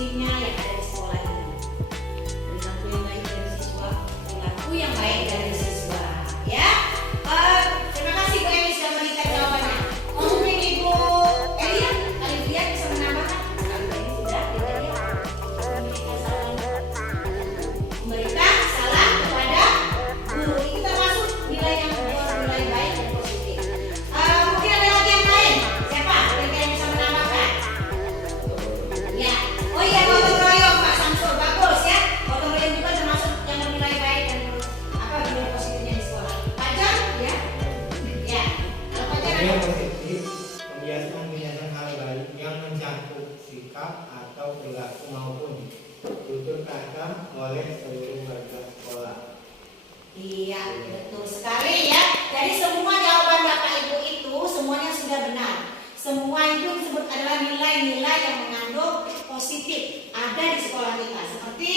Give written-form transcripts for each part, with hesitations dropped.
positifnya yang ada di sekolah ini. Perilaku yang baik dari siswa, perilaku yang baik dari siswa. Ya, terima kasih Bu Emi sudah memberikan jawabannya. Mungkin Ibu Elia, Alivia bisa menambahkan? Kalau Bu Emi sudah, kita lihat. Memberikan salam kepada guru. Itu termasuk nilai yang bernilai baik dan positif. Mungkin ada lagi yang lain. Siapa? Kira-kira yang bisa menambahkan? Ya. Oh iya, gotong royong Pak Samsul, bagus ya. Gotong royong juga termasuk yang bernilai baik dan nilai positifnya di sekolah. Pak Jon, ya? Ya. Kalau Pak Jon Yang ada? positif, kebiasaan hal baik yang mencakup sikap atau perilaku maupun tutur kata oleh seluruh warga sekolah. Iya, betul sekali ya. Jadi semua jawaban Bapak Ibu itu semuanya sudah benar. Semua itu disebut adalah nilai-nilai yang mengandung positif ada di sekolah kita. Seperti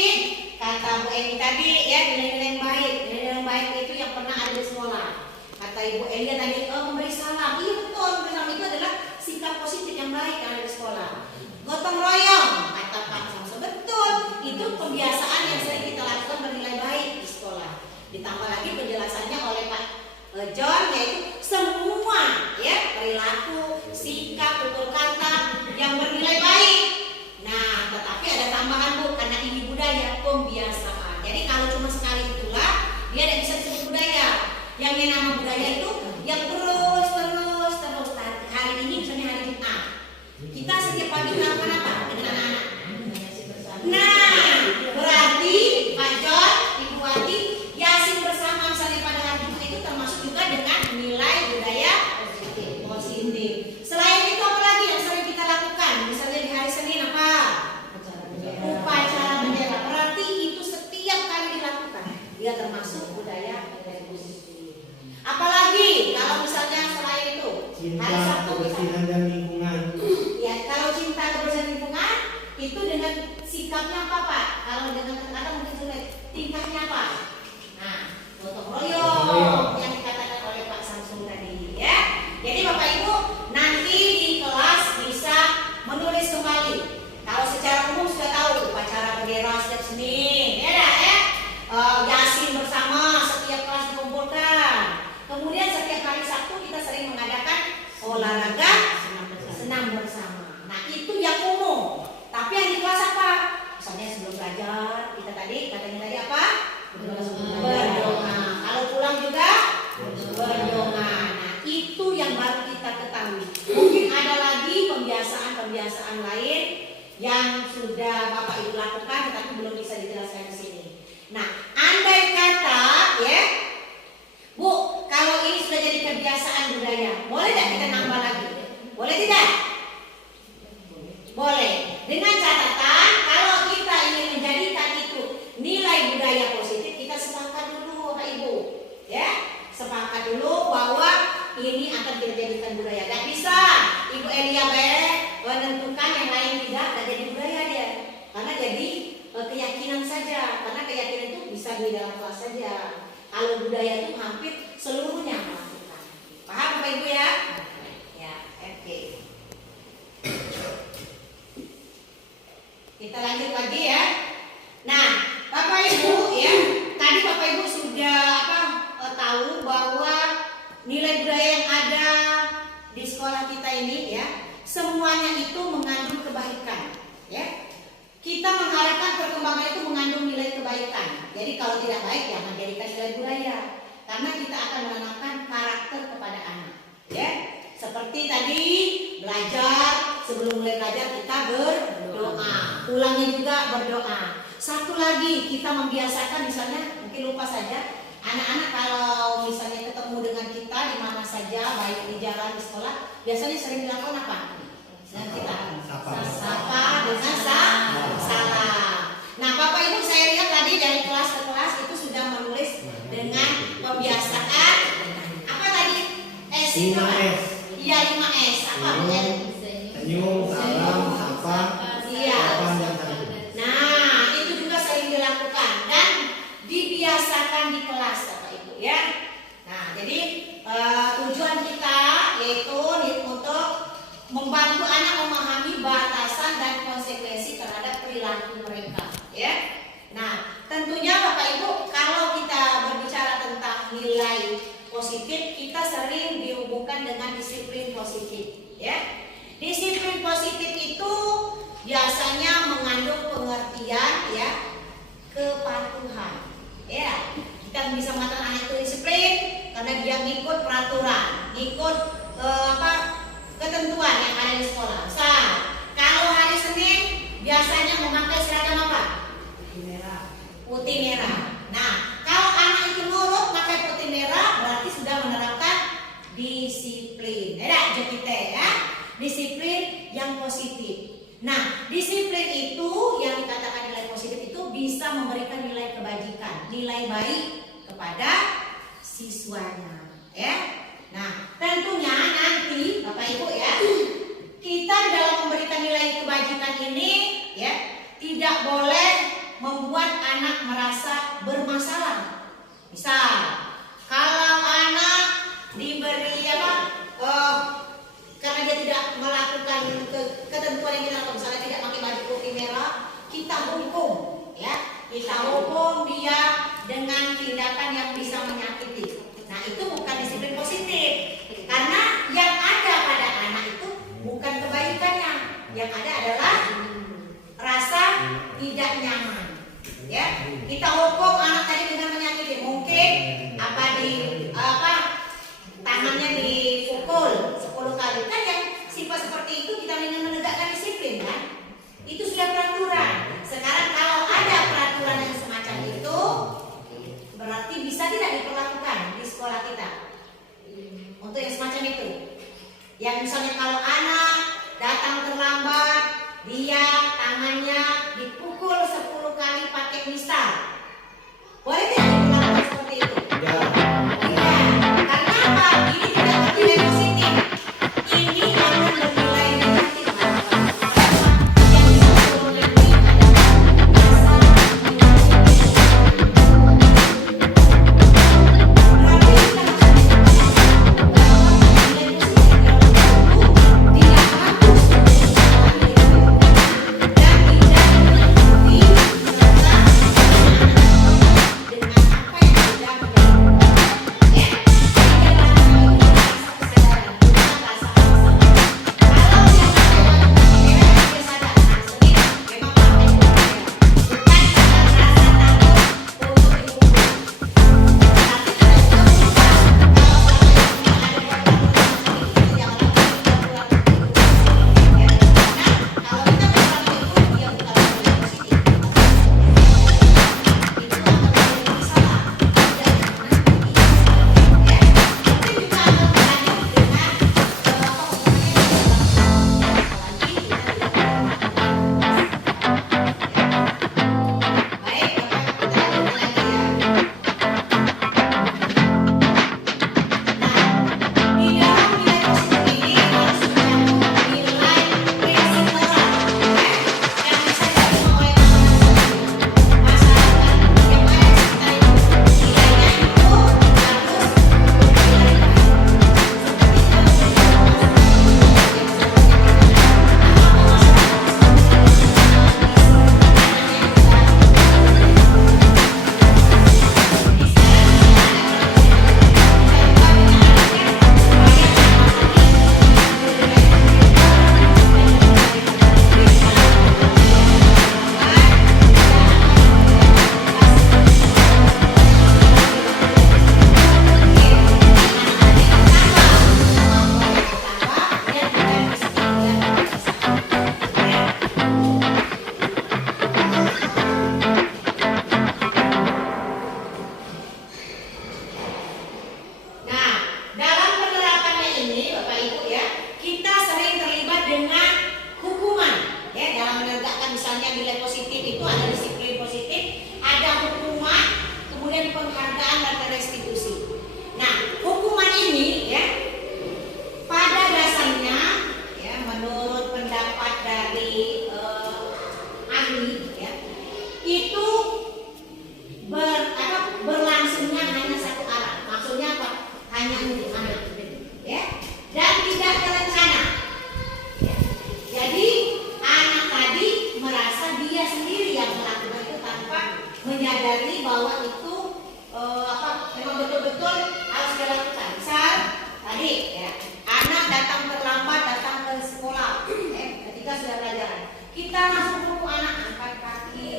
kata Bu Eni tadi ya, nilai-nilai yang baik. Nilai-nilai yang baik itu yang pernah ada di sekolah. Kata Ibu Elia tadi, memberi salam. Iya betul, memberi salam itu adalah sikap positif yang baik yang ada di sekolah. Gotong royong, kata Pak Samsul, betul. Itu kebiasaan yang sering kita lakukan bernilai baik di sekolah. Ditambah lagi penjelasannya oleh Pak Jon, yaitu semua ya perilaku, sikap, tutur kata yang bernilai baik. Nah, tetapi ada tambahan Bu, karena ini budaya pembiasaan. Jadi kalau cuma sekali itulah dia tidak bisa disebut budaya. Yang nama budaya itu yang terus. Hari ini misalnya hari Jumat, kita setiap pagi melakukan apa dengan anak-anak? Nah, berarti Pak Jon, Ibu Wati, Yasin bersama misalnya pada hari Jumat itu termasuk juga dengan nilai budaya positif. Selain itu apa lagi yang sering kita lakukan? Misalnya di hari Senin apa? Upacara bendera. Berarti itu setiap kali dilakukan. Dia termasuk budaya positif. Apalagi kalau misalnya selain itu Cinta, hari Sabtu kebersihan dan lingkungan. ya, kalau cinta kebersihan lingkungan itu dengan sikapnya apa Pak? Kalau dengan kata-kata mungkin sulit. Tingkahnya apa? Nah, gotong royong yang dikatakan oleh Pak Samsul tadi ya. Jadi Bapak Ibu nanti di kelas bisa menulis kembali. Kalau secara umum sudah tahu upacara bendera setiap Senin, ya dah ya. Yasin bersama setiap kelas dikumpulkan. Kemudian setiap hari Sabtu kita sering mengadakan olahraga senam bersama. Nah, itu yang umum. Tapi yang di kelas apa? Misalnya sebelum belajar, kita tadi katanya tadi apa? Berdoa. Kalau pulang juga berdoa. Nah, itu yang baru kita ketahui. Mungkin ada lagi pembiasaan-pembiasaan lain yang sudah Bapak Ibu lakukan tetapi belum bisa dijelaskan di sini. Nah, andai kata ya, Bu, kalau ini sudah jadi kebiasaan budaya, boleh tidak kita nambah lagi? Boleh tidak? Boleh. Dengan catatan kalau kita ingin menjadikan itu nilai budaya positif, kita sepakat dulu Bapak Ibu. Ya, sepakat dulu bahwa ini akan kita jadikan budaya. Gak bisa Ibu Elia menentukan yang lain tidak jadi budaya dia. Karena jadi keyakinan saja. Karena keyakinan itu bisa di dalam kelas saja. Kalau budaya itu hampir seluruhnya melakukan. Paham Bapak Ibu ya? Ya, oke. Kita lanjut lagi ya. Nah, Bapak Ibu ya, tadi Bapak Ibu sudah tahu bahwa nilai budaya yang ada di sekolah kita ini ya, semuanya itu mengandung kebaikan, ya. Kita mengharapkan perkembangan itu mengandung nilai kebaikan. Jadi kalau tidak baik jangan jadikan nilai budaya, karena kita akan menanamkan karakter kepada anak, ya. Seperti tadi belajar, sebelum mulai belajar kita berdoa, pulangnya juga berdoa. Satu lagi kita membiasakan, misalnya mungkin lupa saja, anak-anak kalau misalnya ketemu dengan kita di mana saja, baik di jalan, di sekolah, biasanya sering dilakukan apa? Dan kita sapa dengan salam. Nah, Bapak Ibu saya lihat tadi dari kelas ke kelas itu sudah menulis dengan pembiasaan apa tadi? S itu apa? Iya, 5S. Apa Bu? Senyum, salam, sapa, iya. sopan dan santun. Nah, itu juga sering dilakukan dan dibiasakan di kelas Bapak Ibu ya. Nah, jadi tujuan kita yaitu untuk membantu anak memahami batasan dan konsekuensi terhadap perilaku artian ya kepatuhan. Ya, kita bisa mengatakan anak itu disiplin karena dia ngikut peraturan, ngikut ketentuan yang ada di sekolah. Misal, kalau hari Senin biasanya memakai seragam apa? Putih merah. Nah, kalau anak itu nurut pakai putih merah, berarti sudah menerapkan disiplin. Ada kita ya, disiplin yang positif. Nah, disiplin itu yang dikatakan nilai positif itu bisa memberikan nilai kebajikan, nilai baik kepada siswanya. Ya. Nah, tentunya nanti Bapak Ibu ya, kita dalam memberikan nilai kebajikan ini ya tidak boleh membuat anak merasa bermasalah. Misal, kalau anak diberi karena dia tidak melakukan ketentuan yang kita lakukan, misalnya tidak pakai baju putih merah, kita hukum, ya, kita hukum dia dengan tindakan yang bisa menyakiti. Nah, itu bukan disiplin positif, karena yang ada pada anak itu bukan kebaikannya, yang ada adalah rasa tidak nyaman. Ya, kita hukum anak tadi dengan menyakiti, mungkin tangannya dipukul 10 kali, kan yang sifat seperti itu kita ingin menegakkan disiplin kan? Itu sudah peraturan. Sekarang kalau ada peraturan yang semacam itu, berarti bisa tidak diperlakukan di sekolah kita untuk yang semacam itu. Yang misalnya kalau anak datang terlambat, dia tangannya dipukul 10 kali pakai misal, boleh tidak diperlakukan seperti itu? Tidak. Karena apa? Ini tidak bernilai positif. Ini akan bernilai negatif. Yang bisa golongan ini adalah rasa kita sudah pelajaran. Kita langsung hukum anak angkat kaki,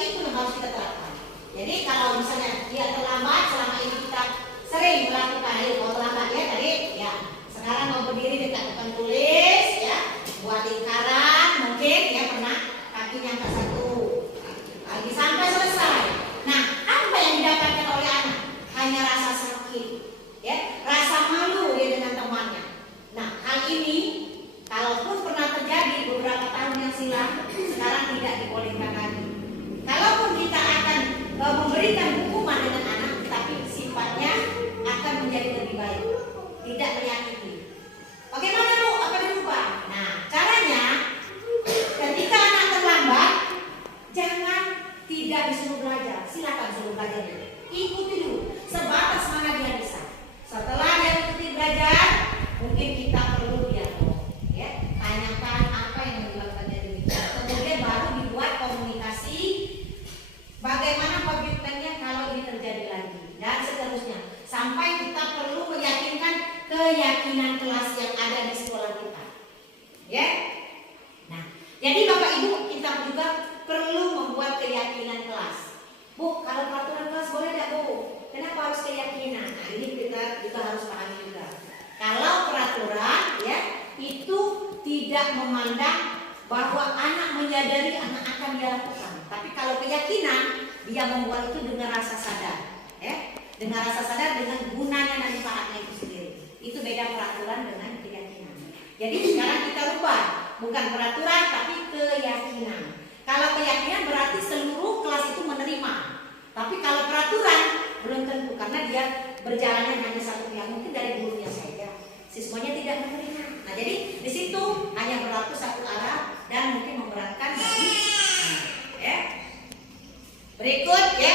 itu yang harus kita terapkan. Jadi kalau misalnya dia terlambat, selama ini kita sering melakukan, ayo kalau terlambat ya tadi, ya sekarang mau berdiri dekat depan tulis, ya buat lingkaran, mungkin ya pernah kakinya angkat satu, lagi sampai selesai. Nah, apa yang didapatkan oleh anak? Hanya rasa sakit, ya, rasa malu dia dengan temannya. Nah, hal ini kalaupun pernah terjadi beberapa tahun yang silam, sekarang tidak dibolehkan lagi. Kalaupun kita akan memberikan hukuman dengan anak, tapi sifatnya akan menjadi lebih baik, tidak menyakiti. Bagaimana Bu? Apa dirubah? Nah, caranya ketika anak terlambat, jangan tidak disuruh belajar. Silakan suruh belajar dulu. Ikuti dulu sebatas mana dia bisa. Setelah dia ikuti belajar, mungkin kita perlu dialog, ya, tanyakan apa yang menyebabkannya demikian. Kemudian baru dibuat komunikasi bagaimana komitmennya kalau ini terjadi lagi dan seterusnya. Sampai kita perlu meyakinkan keyakinan kelas yang ada di sekolah kita, ya. Nah, jadi Bapak Ibu kita juga perlu membuat keyakinan kelas. Bu, kalau peraturan kelas boleh tidak Bu? Kenapa harus keyakinan? Nah, ini kita juga harus pahami juga. Kalau peraturan, ya, itu tidak memandang bahwa anak menyadari anak akan dia lakukan. Tapi kalau keyakinan, dia membuat itu dengan rasa sadar, ya, dengan rasa sadar dengan gunanya dan manfaatnya itu sendiri. Itu beda peraturan dengan keyakinan. Jadi sekarang kita rubah, bukan peraturan tapi keyakinan. Kalau keyakinan berarti seluruh kelas itu menerima. Tapi kalau peraturan belum tentu karena dia berjalannya hanya satu pihak, mungkin dari gurunya saja. Siswanya tidak menerima. Nah, jadi di situ hanya berlaku satu arah dan mungkin memberatkan bagi ya. Berikut ya.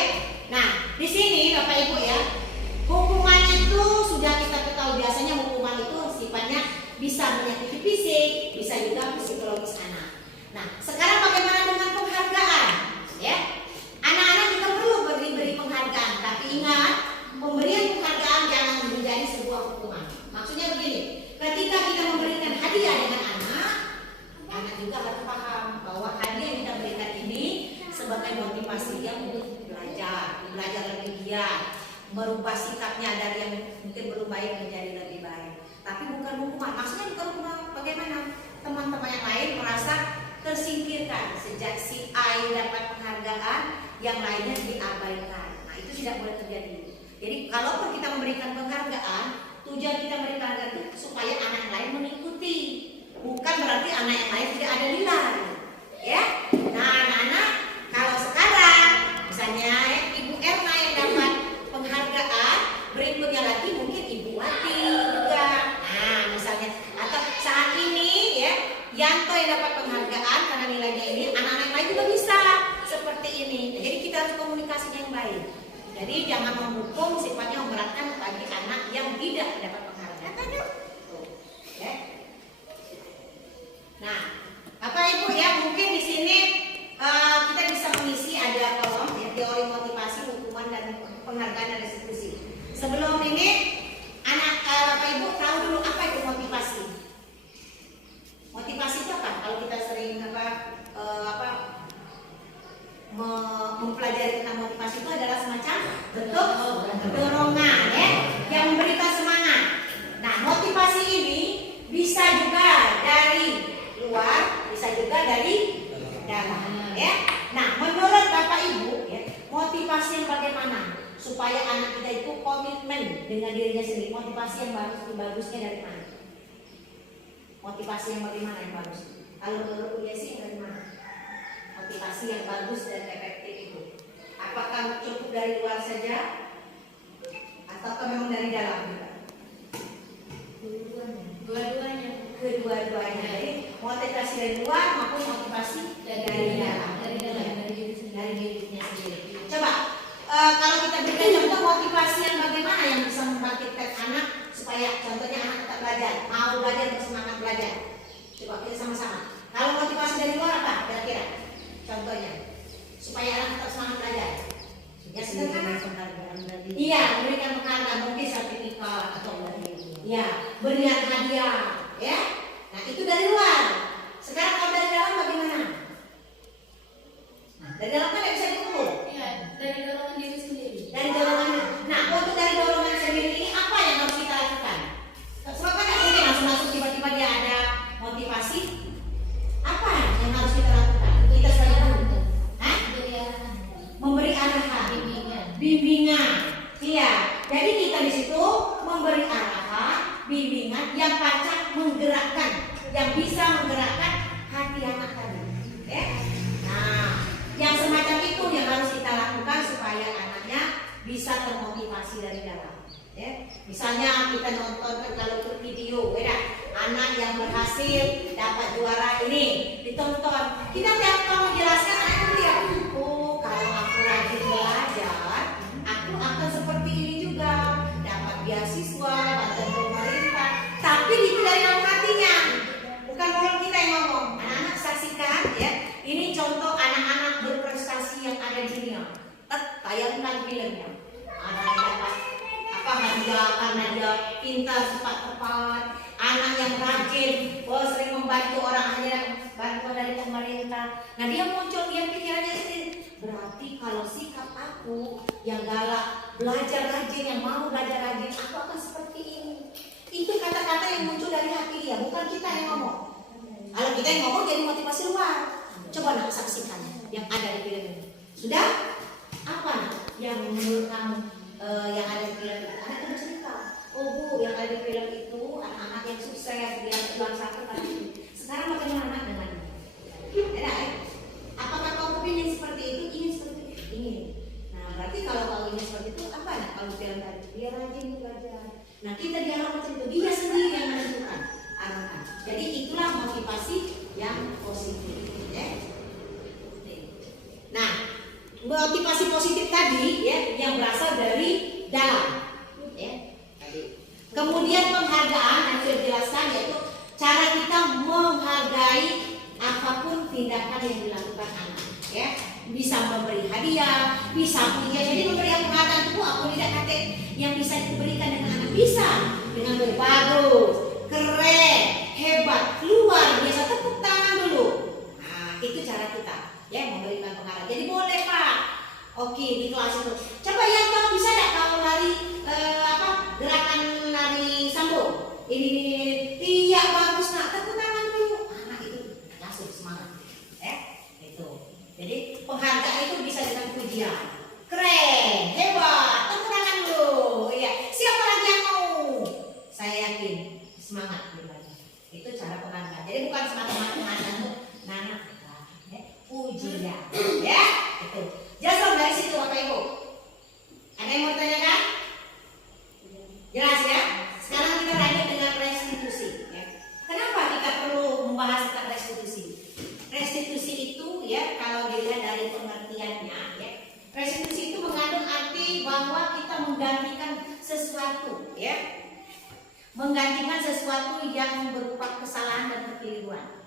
Nah, di sini Bapak Ibu ya, hukuman itu sudah kita ketahui biasanya hukuman itu sifatnya bisa menyakiti fisik, bisa juga psikologis anak. Nah, sekarang bagaimana dengan penghargaan? Ya, anak-anak juga perlu beri penghargaan, tapi ingat pemberian penghargaan jangan menjadi sebuah hukuman. Maksudnya begini, ketika kita memberikan hadiah dengan anak, anak juga harus paham bahwa hadiah yang kita berikan ini sebagai motivasi dia untuk belajar lebih giat, merubah sikapnya dari yang mungkin belum baik menjadi lebih baik. Tapi bukan hukuman. Maksudnya bukan hukuman bagaimana teman-teman yang lain merasa tersingkirkan sejak si A dapat penghargaan, yang lainnya diabaikan. Nah, itu tidak boleh terjadi. Jadi kalaupun kita memberikan penghargaan, tujuan kita memberikan penghargaan itu supaya anak lain mengikuti. Bukan berarti anak yang lain tidak ada nilai. Ya. Nah, anak-anak kalau sekarang misalnya Ibu Erna yang dapat penghargaan, berikutnya lagi mungkin Ibu Wati juga. Nah, misalnya atau saat ini ya Yanto yang dapat penghargaan karena nilainya ini, anak-anak lain juga bisa seperti ini. Nah, jadi kita harus komunikasi yang baik. Jadi jangan menghukum sifatnya memberatkan bagi anak yang tidak mendapat penghargaan. Ya. Nah, Bapak Ibu ya, mungkin di sini kita bisa mengisi ada kolom ya, teori motivasi, hukuman dan penghargaan dan restitusi. Sebelum ini anak Bapak Ibu tahu dulu apa itu motivasi. Motivasi itu apa? Kalau kita sering mempelajari tentang motivasi itu adalah semacam bentuk dorongan ya, yang memberikan semangat. Nah, motivasi ini bisa juga dari luar, bisa juga dari dalam ya. Nah, menurut Bapak Ibu ya, motivasi yang bagaimana supaya anak kita itu komitmen dengan dirinya sendiri? Motivasi yang bagusnya dari mana? Motivasi yang bagaimana yang bagus? Kalau menurut Yesi dari mana? Motivasi yang bagus dan efektif itu, apakah cukup dari luar saja atau memang dari dalam juga? Dua-duanya. Kedua-duanya. Jadi motivasi dari luar maupun motivasi dari dalam. Dari dirinya sendiri. Coba kalau kita berikan contoh motivasi yang bagaimana yang bisa membangkitkan anak supaya contohnya anak tetap belajar, mau belajar, bersemangat belajar. Coba kita sama-sama. Kalau motivasi dari luar apa kira-kira? Contohnya supaya anak tetap semangat belajar. Ya sederhana. Iya, memberikan penghargaan, mungkin sertifikat atau ya, berikan hadiah, ya. Nah, itu dari luar. Sekarang kalau dari dalam bagaimana? Nah, dari dalam kan tidak bisa arahan, Bimbingan. bimbingan. Iya, jadi kita di situ memberi arahan, bimbingan yang pacak menggerakkan, yang bisa menggerakkan hati anak tadi. Ya. Nah, yang semacam itu yang harus kita lakukan supaya anaknya bisa termotivasi dari dalam. Ya. Misalnya kita nonton kalau ke video, beda anak yang berhasil dapat juara ini ditonton. Kita tiap kali menjelaskan anak itu lihat, oh kalau aku rajin belajar, aku akan seperti ini juga, dapat beasiswa, bantuan pemerintah. Tapi itu dari dalam hatinya, bukan mulut kita yang ngomong. Anak-anak saksikan ya, ini contoh anak-anak berprestasi yang ada di dunia. Tayangkan filmnya. Ada yang dapat hadiah karena dia pintar, cepat tepat, anak yang rajin, sering membantu orang, hanya bantuan dari pemerintah. Nah dia muncul, dia pikirannya sendiri. Berarti kalau sikap aku yang galak, belajar rajin, yang mau belajar rajin, aku akan seperti ini. Itu kata-kata yang muncul dari hati dia, bukan kita yang ngomong. Kalau kita yang ngomong jadi motivasi luar. Coba nak saksikan yang ada di film ini. Sudah? Apa nak yang menurut kamu yang ada di film itu? Anak itu bercerita, oh bu, yang ada di film itu anak-anak yang sukses, dia jual satu kali. Sekarang bagaimana anak dengan ini? Ada ya? Apakah kau ingin seperti itu? Ingin seperti itu? Ingin. Nah berarti kalau kau ingin seperti itu, apa nak kalau film tadi? Dia rajin belajar. Nah kita dialog macam itu, dia sendiri yang menentukan arahan. Jadi itulah motivasi yang positif. Ya? Nah motivasi positif tadi ya yang berasal dari dalam ya tadi. Kemudian penghargaan yang sudah dijelaskan yaitu cara kita menghargai apapun tindakan yang dilakukan anak ya, bisa memberi hadiah, bisa punya, jadi memberi penghargaan itu aku tidak kata yang bisa diberikan dengan anak, bisa dengan bagus, keren, hebat, luar biasa, tepuk tangan dulu. Nah itu cara kita ya memberikan penghargaan. Jadi boleh pak, oke di kelas itu coba yang kamu bisa tidak kamu lari gerakan lari sambung ini iya bagus nak, tepuk tangan dulu. Anak itu langsung semangat itu. Jadi penghargaan itu bisa dengan pujian, keren, hebat, tepuk tangan dulu. Iya, siapa lagi yang mau? Saya yakin semangat berbagi. Itu cara penghargaan. Jadi bukan semata-mata penghargaan tuh nana pujian ya itu. Jelas dari situ Bapak Ibu. Ada yang mau tanyakan? Jelas ya. Sekarang kita lanjut dengan restitusi ya. Kenapa kita perlu membahas tentang restitusi? Restitusi itu ya kalau dilihat dari pengertiannya ya, restitusi itu mengandung arti bahwa kita menggantikan sesuatu ya, menggantikan sesuatu yang berupa kesalahan dan kekeliruan.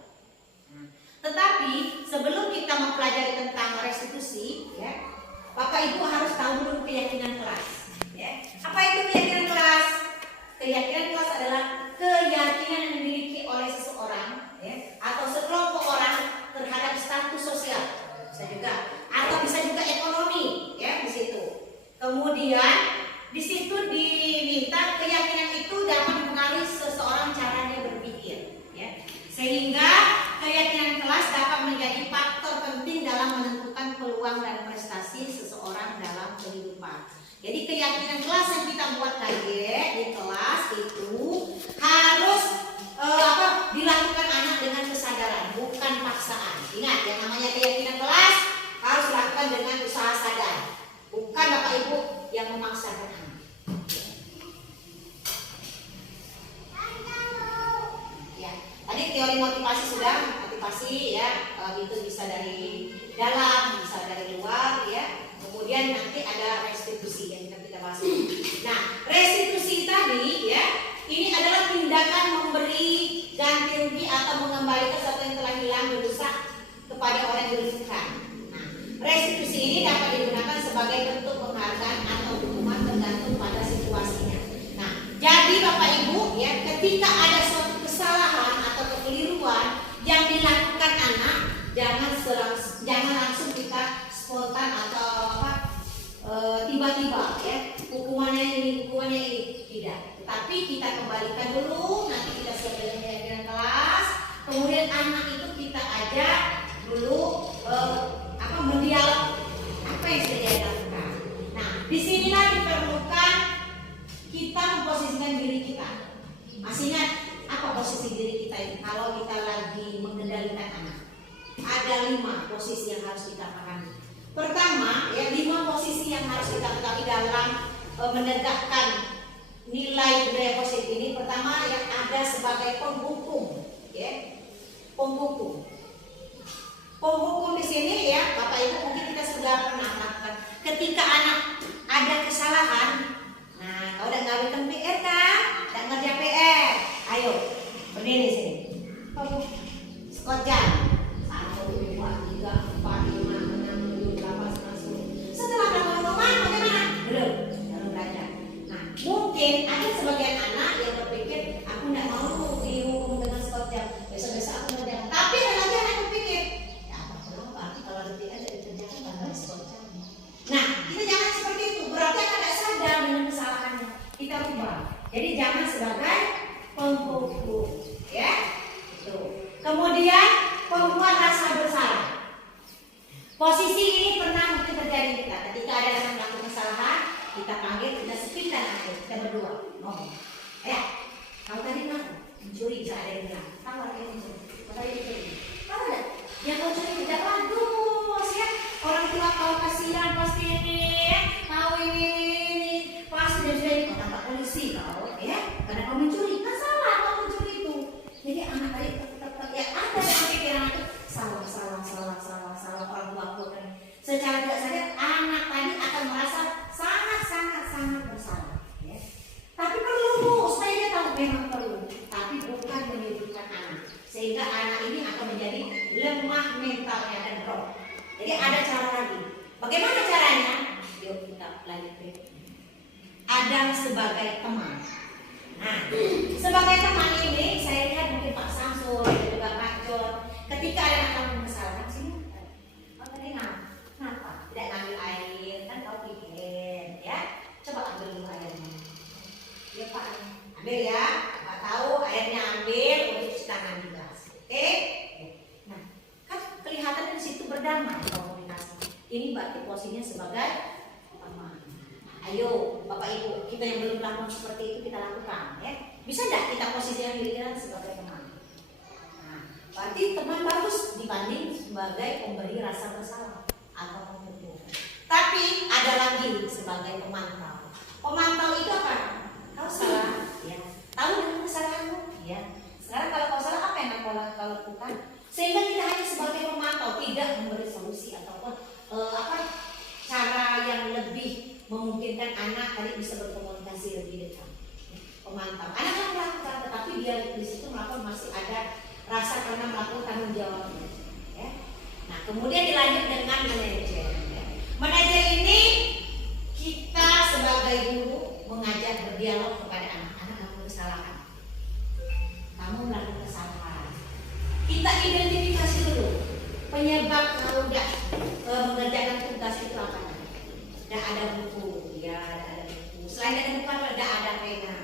Tetapi sebelum kita mempelajari tentang restitusi, ya, Bapak Ibu harus tahu dulu keyakinan kelas. Ya. Apa itu keyakinan kelas? Keyakinan kelas adalah keyakinan yang dimiliki oleh seseorang, ya, atau sekelompok orang terhadap status sosial, bisa juga, atau bisa juga ekonomi, ya, di situ. Kemudian di situ diminta keyakinan itu dapat mempengaruhi seseorang cara dia berpikir, ya, sehingga keyakinan kelas dapat menjadi faktor penting dalam menentukan peluang dan prestasi seseorang dalam kehidupan. Jadi keyakinan kelas yang kita buat tadi di kelas itu harus dilakukan anak dengan kesadaran, bukan paksaan. Ingat, yang namanya keyakinan kelas harus dilakukan dengan usaha sadar, bukan Bapak Ibu yang memaksakan anak. Tadi teori motivasi sudah, motivasi ya, itu bisa dari dalam, bisa dari luar ya. Kemudian nanti ada restitusi yang kita bahas. Nah, restitusi tadi ya, ini adalah tindakan memberi ganti rugi atau mengembalikan sesuatu yang telah hilang, dirusak kepada orang yang dirugikan. Nah, restitusi ini dapat digunakan sebagai bentuk penghargaan atau hukuman tergantung pada situasinya. Nah, jadi Bapak Ibu ya, ketika ada suatu kesalahan atau kekeliruan yang dilakukan anak, jangan langsung kita spontan atau tiba-tiba ya hukumannya ini tidak, tetapi kita kembalikan dulu, nanti kita siapkan keyakinan kelas, kemudian anak itu kita ajak dulu mendialog apa yang sudah dia disinilah diperlukan kita memposisikan diri kita. Masih ingat apa posisi diri kita ini? Kalau kita lagi mengendalikan anak, ada 5 posisi yang harus kita pahami. Pertama, ya 5 posisi yang harus kita ketahui dalam menegakkan nilai budaya positif ini. Pertama, yang ada sebagai penghukum, ya, penghukum. Penghukum di sini ya, Bapak Ibu mungkin kita sudah pernah lakukan. Ketika anak ada kesalahan, nah kau udah ngawin PR kan, udah ngerjain PR, ayo berdiri sini. Skot jam 1, 2, 3, 4, 5, 6, 7, 8, 9, 10. Setelah melakukan hukuman bagaimana? Belum belajar. Nah mungkin ada sebagian anak yang berpikir aku nggak mau dihukum dengan skot jam, besok-besok aku ngerjain. Tapi ada lagi anak berpikir ya apa kalau lebih aja dikerjakan pada skot jam. Nah kita jangan seperti itu, berarti anak tidak sadar dengan kesalahannya. Kita ubah. Jadi jangan sebagai penghukum, ya. Itu. Kemudian pembuat rasa bersalah. Posisi ini pernah mungkin terjadi kita. Ketika ada anak melakukan kesalahan, kita panggil, kita sepindah nanti, kita berdua ngomong. Ya, kau tadi mencuri, bisa ada yang bilang. Tahu ada yang mencuri? Kau tadi mencuri. Tahu tidak? Yang kau curi tidak bagus ya. Orang tua kau kasihan pasti ini, ya. Kau ini pasti dan sudah ini kau tangkap polisi kau, ya. Karena kau mencuri, kan salah kau mencuri itu. Jadi anak tadi tetap ya ada yang pikiran itu salah orang tua aku kan. Secara tidak sadar anak tadi akan merasa sangat bersalah. Ya. Tapi perlu Bu, supaya dia tahu memang perlu. Tapi bukan menyudutkan anak, sehingga anak ini akan menjadi lemah mentalnya dan drop. Jadi ada cara lagi. Bagaimana caranya? Yuk kita lanjutkan. Adam sebagai teman. Nah, sebagai teman ini saya lihat mungkin Pak Samsul dan juga Pak John. Ketika ada anak yang kesalahan sini, oh tadi kenapa tidak ngambil air? Kan kau bikin, ya? Coba ambil dulu airnya. Ya Pak, ambil ya. Pak tahu airnya ambil untuk cuci tangan di gelas. Oke? Nah, kan kelihatan di situ berdamai komunikasi. Ini berarti posisinya sebagai teman. Ayo Bapak Ibu, kita yang belum melakukan seperti itu kita lakukan, ya. Bisa tidak kita posisikan diri kita sebagai teman? Nah, berarti teman bagus dibanding sebagai pemberi rasa bersalah atau penghukum. Tapi ada lagi sebagai pemantau. Pemantau itu apa? Kau salah, ya. Tahu dengan kesalahanmu, ya. Sekarang kalau kau salah apa yang kau lakukan? Sehingga kita hanya sebagai pemantau, tidak memberi solusi ataupun cara yang lebih memungkinkan anak tadi bisa berkomunikasi lebih dekat. Pemantau, anak yang melakukan, tetapi dia di situ melakukan masih ada rasa karena melakukan tanggung jawabnya. Ya. Nah, kemudian dilanjut dengan manajer. Ya. Manajer ini kita sebagai guru mengajak berdialog kepada anak-anak yang kesalahan. Kamu melakukan kesalahan. Kita identifikasi dulu penyebab kau tidak mengerjakan tugas itu apa? Tidak ada buku, ya ada buku. Selain ada buku, tidak ada pena.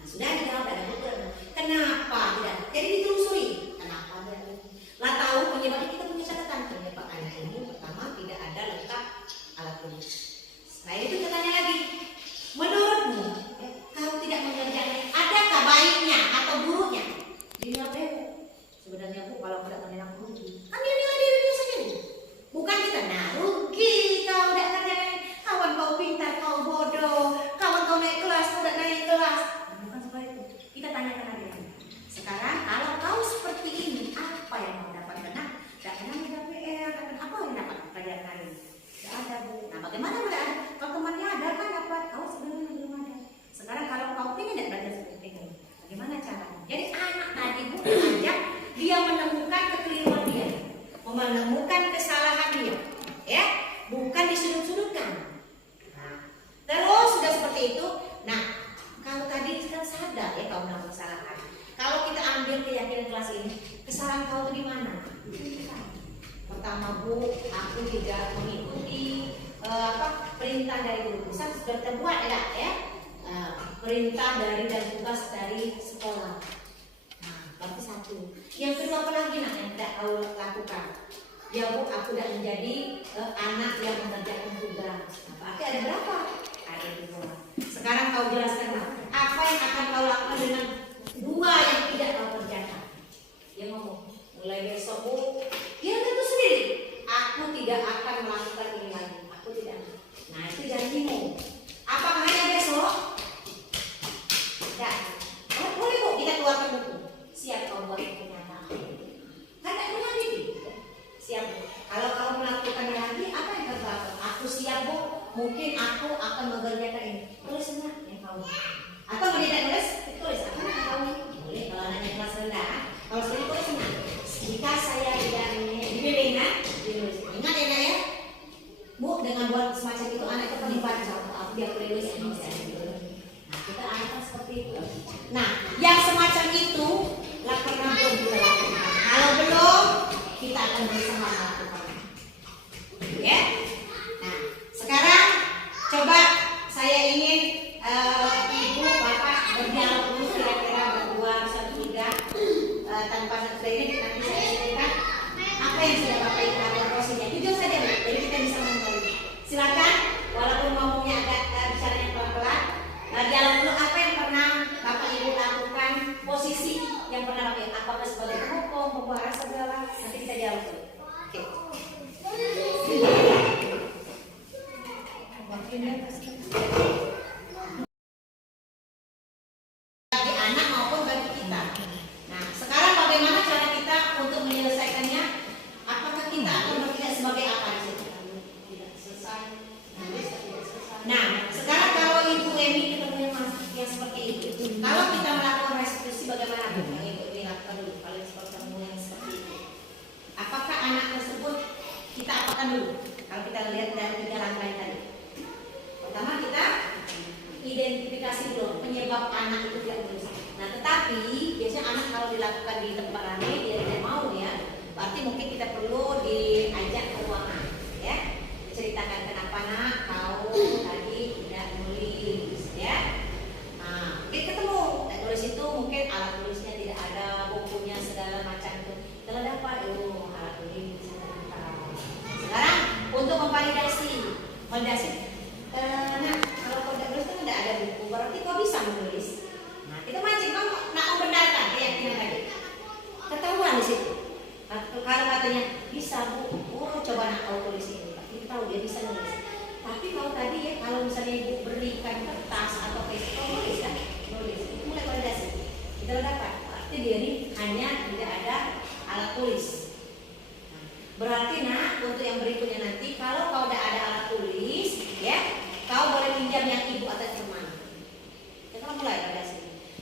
Nah, sudah dijawab ada buku. Kenapa tidak? Jadi ditelusuri. Kenapa tidak? Lah tahu penyebabnya kita punya catatan. Penyebab anak ini pertama tidak ada lengkap alat tulis. Setelah itu kita tanya lagi. Menurutmu, kau tidak mengerjakan, adakah baiknya atau buruknya? Dia sebenarnya Bu, kalau tidak menilai rugi, kan dia nilai dirinya sendiri. Bukan kita, nah rugi kau tidak kerjakan. Kawan kau pintar, kau bodoh. Kawan kau naik kelas, kau tidak naik kelas. Bukan seperti itu. Kita tanyakan lagi. Sekarang kalau kau seperti ini, apa yang kau dapat? Karena tidak pernah ada PR, apa yang dapat pelajaran hari ini? Tidak ada Bu. Nah bagaimana tidak ada? Kalau temannya ada kan dapat, kau sebenarnya belum ada. Sekarang kalau kau ingin tidak belajar seperti ini, bagaimana caranya? Jadi anak tadi Bu mengajak dia menemukan kekeliruan dia, menemukan kesalahan dia, ya, bukan disudut-sudutkan. Nah, terus sudah seperti itu. Nah, kalau tadi kan sadar ya kau melakukan kesalahan. Kalau kita ambil keyakinan kelas ini, kesalahan kau itu di mana? Pertama Bu, aku tidak mengikuti perintah dari guru pusat sudah terbuat ya, perintah dari dan tugas dari sekolah. Nah, berarti satu. Yang kedua apa lagi yang tidak kau lakukan? Ya Bu, aku tidak menjadi anak yang mengerjakan tugas. Nah, berarti ada berapa? bisa Bu, mungkin aku akan mengerjakan ini. Tulis enggak yang tahu. Atau mau tidak tulis? Tulis apa yang tahu? Boleh kalau anaknya kelas rendah. Kalau sudah tulis enggak? Jika saya tidak dibimbing kan, ditulis. Ingat ya Nak ya. Bu, dengan buat semacam itu anak itu paling baca. Aku biar tulis ya. Nah, kita akan seperti itu. Nah, yang semacam itu lah pernah belum kita lakukan. Kalau belum, kita akan bersama melakukan. Ya. Nah, sekarang coba saya ingin ibu bapak berdialog dulu kira-kira berdua satu tiga tanpa satu ini nanti saya ceritakan apa yang sudah bapak ibu ada prosesnya. Jujur saja Bu, jadi kita bisa mengetahui. Silakan, walaupun ngomongnya agak bicaranya pelan-pelan, dialog dulu apa yang pernah bapak ibu lakukan, posisi yang pernah bapak ibu, apakah sebagai penghukum, pembuara segala, nanti kita dialog dulu. Oke. Bagi anak maupun bagi kita. Nah, sekarang bagaimana cara kita untuk menyelesaikannya? Apakah kita akan bertindak sebagai apa di situ? Tidak selesai. Nah, sekarang kalau Ibu Emi ketemu yang seperti itu, kalau kita melakukan restitusi bagaimana? Ibu dilakukan dulu. Kalau seperti yang seperti itu, apakah anak tersebut kita apakan dulu? Kalau kita lihat dari 3 rangkaian tadi. Pertama kita identifikasi dulu penyebab anak itu tidak berusaha. Nah, tetapi biasanya anak kalau dilakukan di tempat ramai dia tidak mau ya. Berarti mungkin kita perlu diajak ke ruangan, ya. Ceritakan kenapa nak kau tadi tidak nulis, ya. Nah, kita ketemu tulis itu mungkin alat tulisnya tidak ada, bukunya segala macam itu. Kalau dapat, alat tulis bisa terangkat. Sekarang untuk memvalidasi, nah kalau kau tidak tulis kan tidak ada buku, berarti kau bisa menulis. Nah, kita mancing kau nak membenarkan keyakinan tadi. Ketahuan di situ. Kalau katanya bisa Bu, coba nak kau tulis ini, kita tahu dia bisa nulis. Tapi kalau tadi ya, kalau misalnya Ibu berikan kertas atau peci, kau nulis kan? Nulis. Itu mulai validasi. Kita dapat. Berarti dia ini hanya tidak ada alat tulis. Nah, berarti nak untuk yang berikutnya nanti, kalau kau tidak ada alat tulis, ya, kau boleh pinjam yang Ibu atau teman. Kita mulai validasi.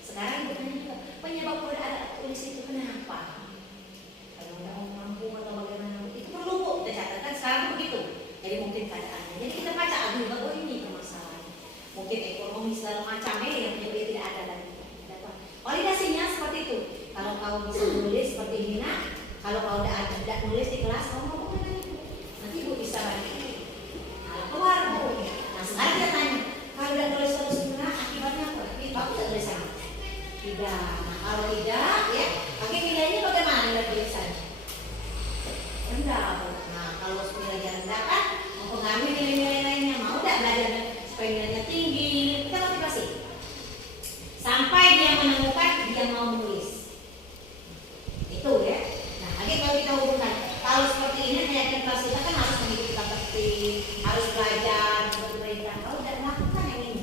Sekarang Ibu tanya juga, penyebab kau tidak ada alat tulis itu kenapa? Tidak mampu atau bagaimana itu perlu Bu, kita catatkan sekarang begitu. Jadi mungkin keadaannya. Jadi kita baca aduh ini permasalahan. Mungkin ekonomi segala macam yang penyebabnya tidak ada lagi. Validasinya seperti itu. Kalau kau bisa nulis seperti ini nak, kalau kau tidak nulis di kelas, kau ngomong dengan Ibu. Nanti Ibu bisa bantu. Kalau keluar Bu. Nah sekarang kita tanya, kalau tidak nulis terus gimana? Akibatnya apa? Bagus tidak tulisan? Tidak. Nah kalau tidak, ya, pakai nilainya bagaimana nilai tulisannya? Rendah. Nah kalau nilainya rendah kan mempengaruhi nilai-nilai lainnya. Mau tidak belajar supaya nilainya tinggi? Kita motivasi sampai dia menemukan dia mau menulis. Itu ya. Nah lagi kalau kita hubungkan, kalau seperti ini keyakinan kelas kita kan harus mengikuti kita tertib, harus belajar seperti mereka. Kalau tidak melakukan yang ini,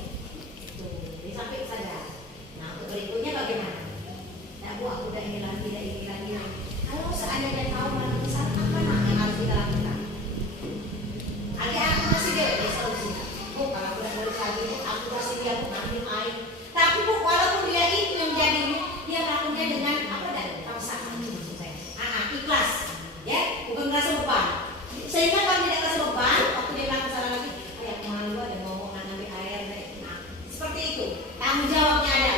jadi sampai sadar. Nah untuk berikutnya bagaimana? Nah Bu, aku udah ini lagi, tidak ini lagi. Kalau seandainya tahu mana besar, apa nak yang harus kita lakukan? Adik-adik masih dia solusi. Bu, kalau aku udah nulis lagi, aku kasih dia, aku ambil air. Tapi Bu, walaupun dia itu yang jadinya, dia lakukannya dengan apa dan perasaan maksud saya. Ikhlas, ya, bukan merasa beban. Sehingga kalau tidak merasa beban, waktu dia melakukan salah lagi, kayak malu ada ngomong ngambil air, nah, seperti itu. Tanggung jawabnya ada,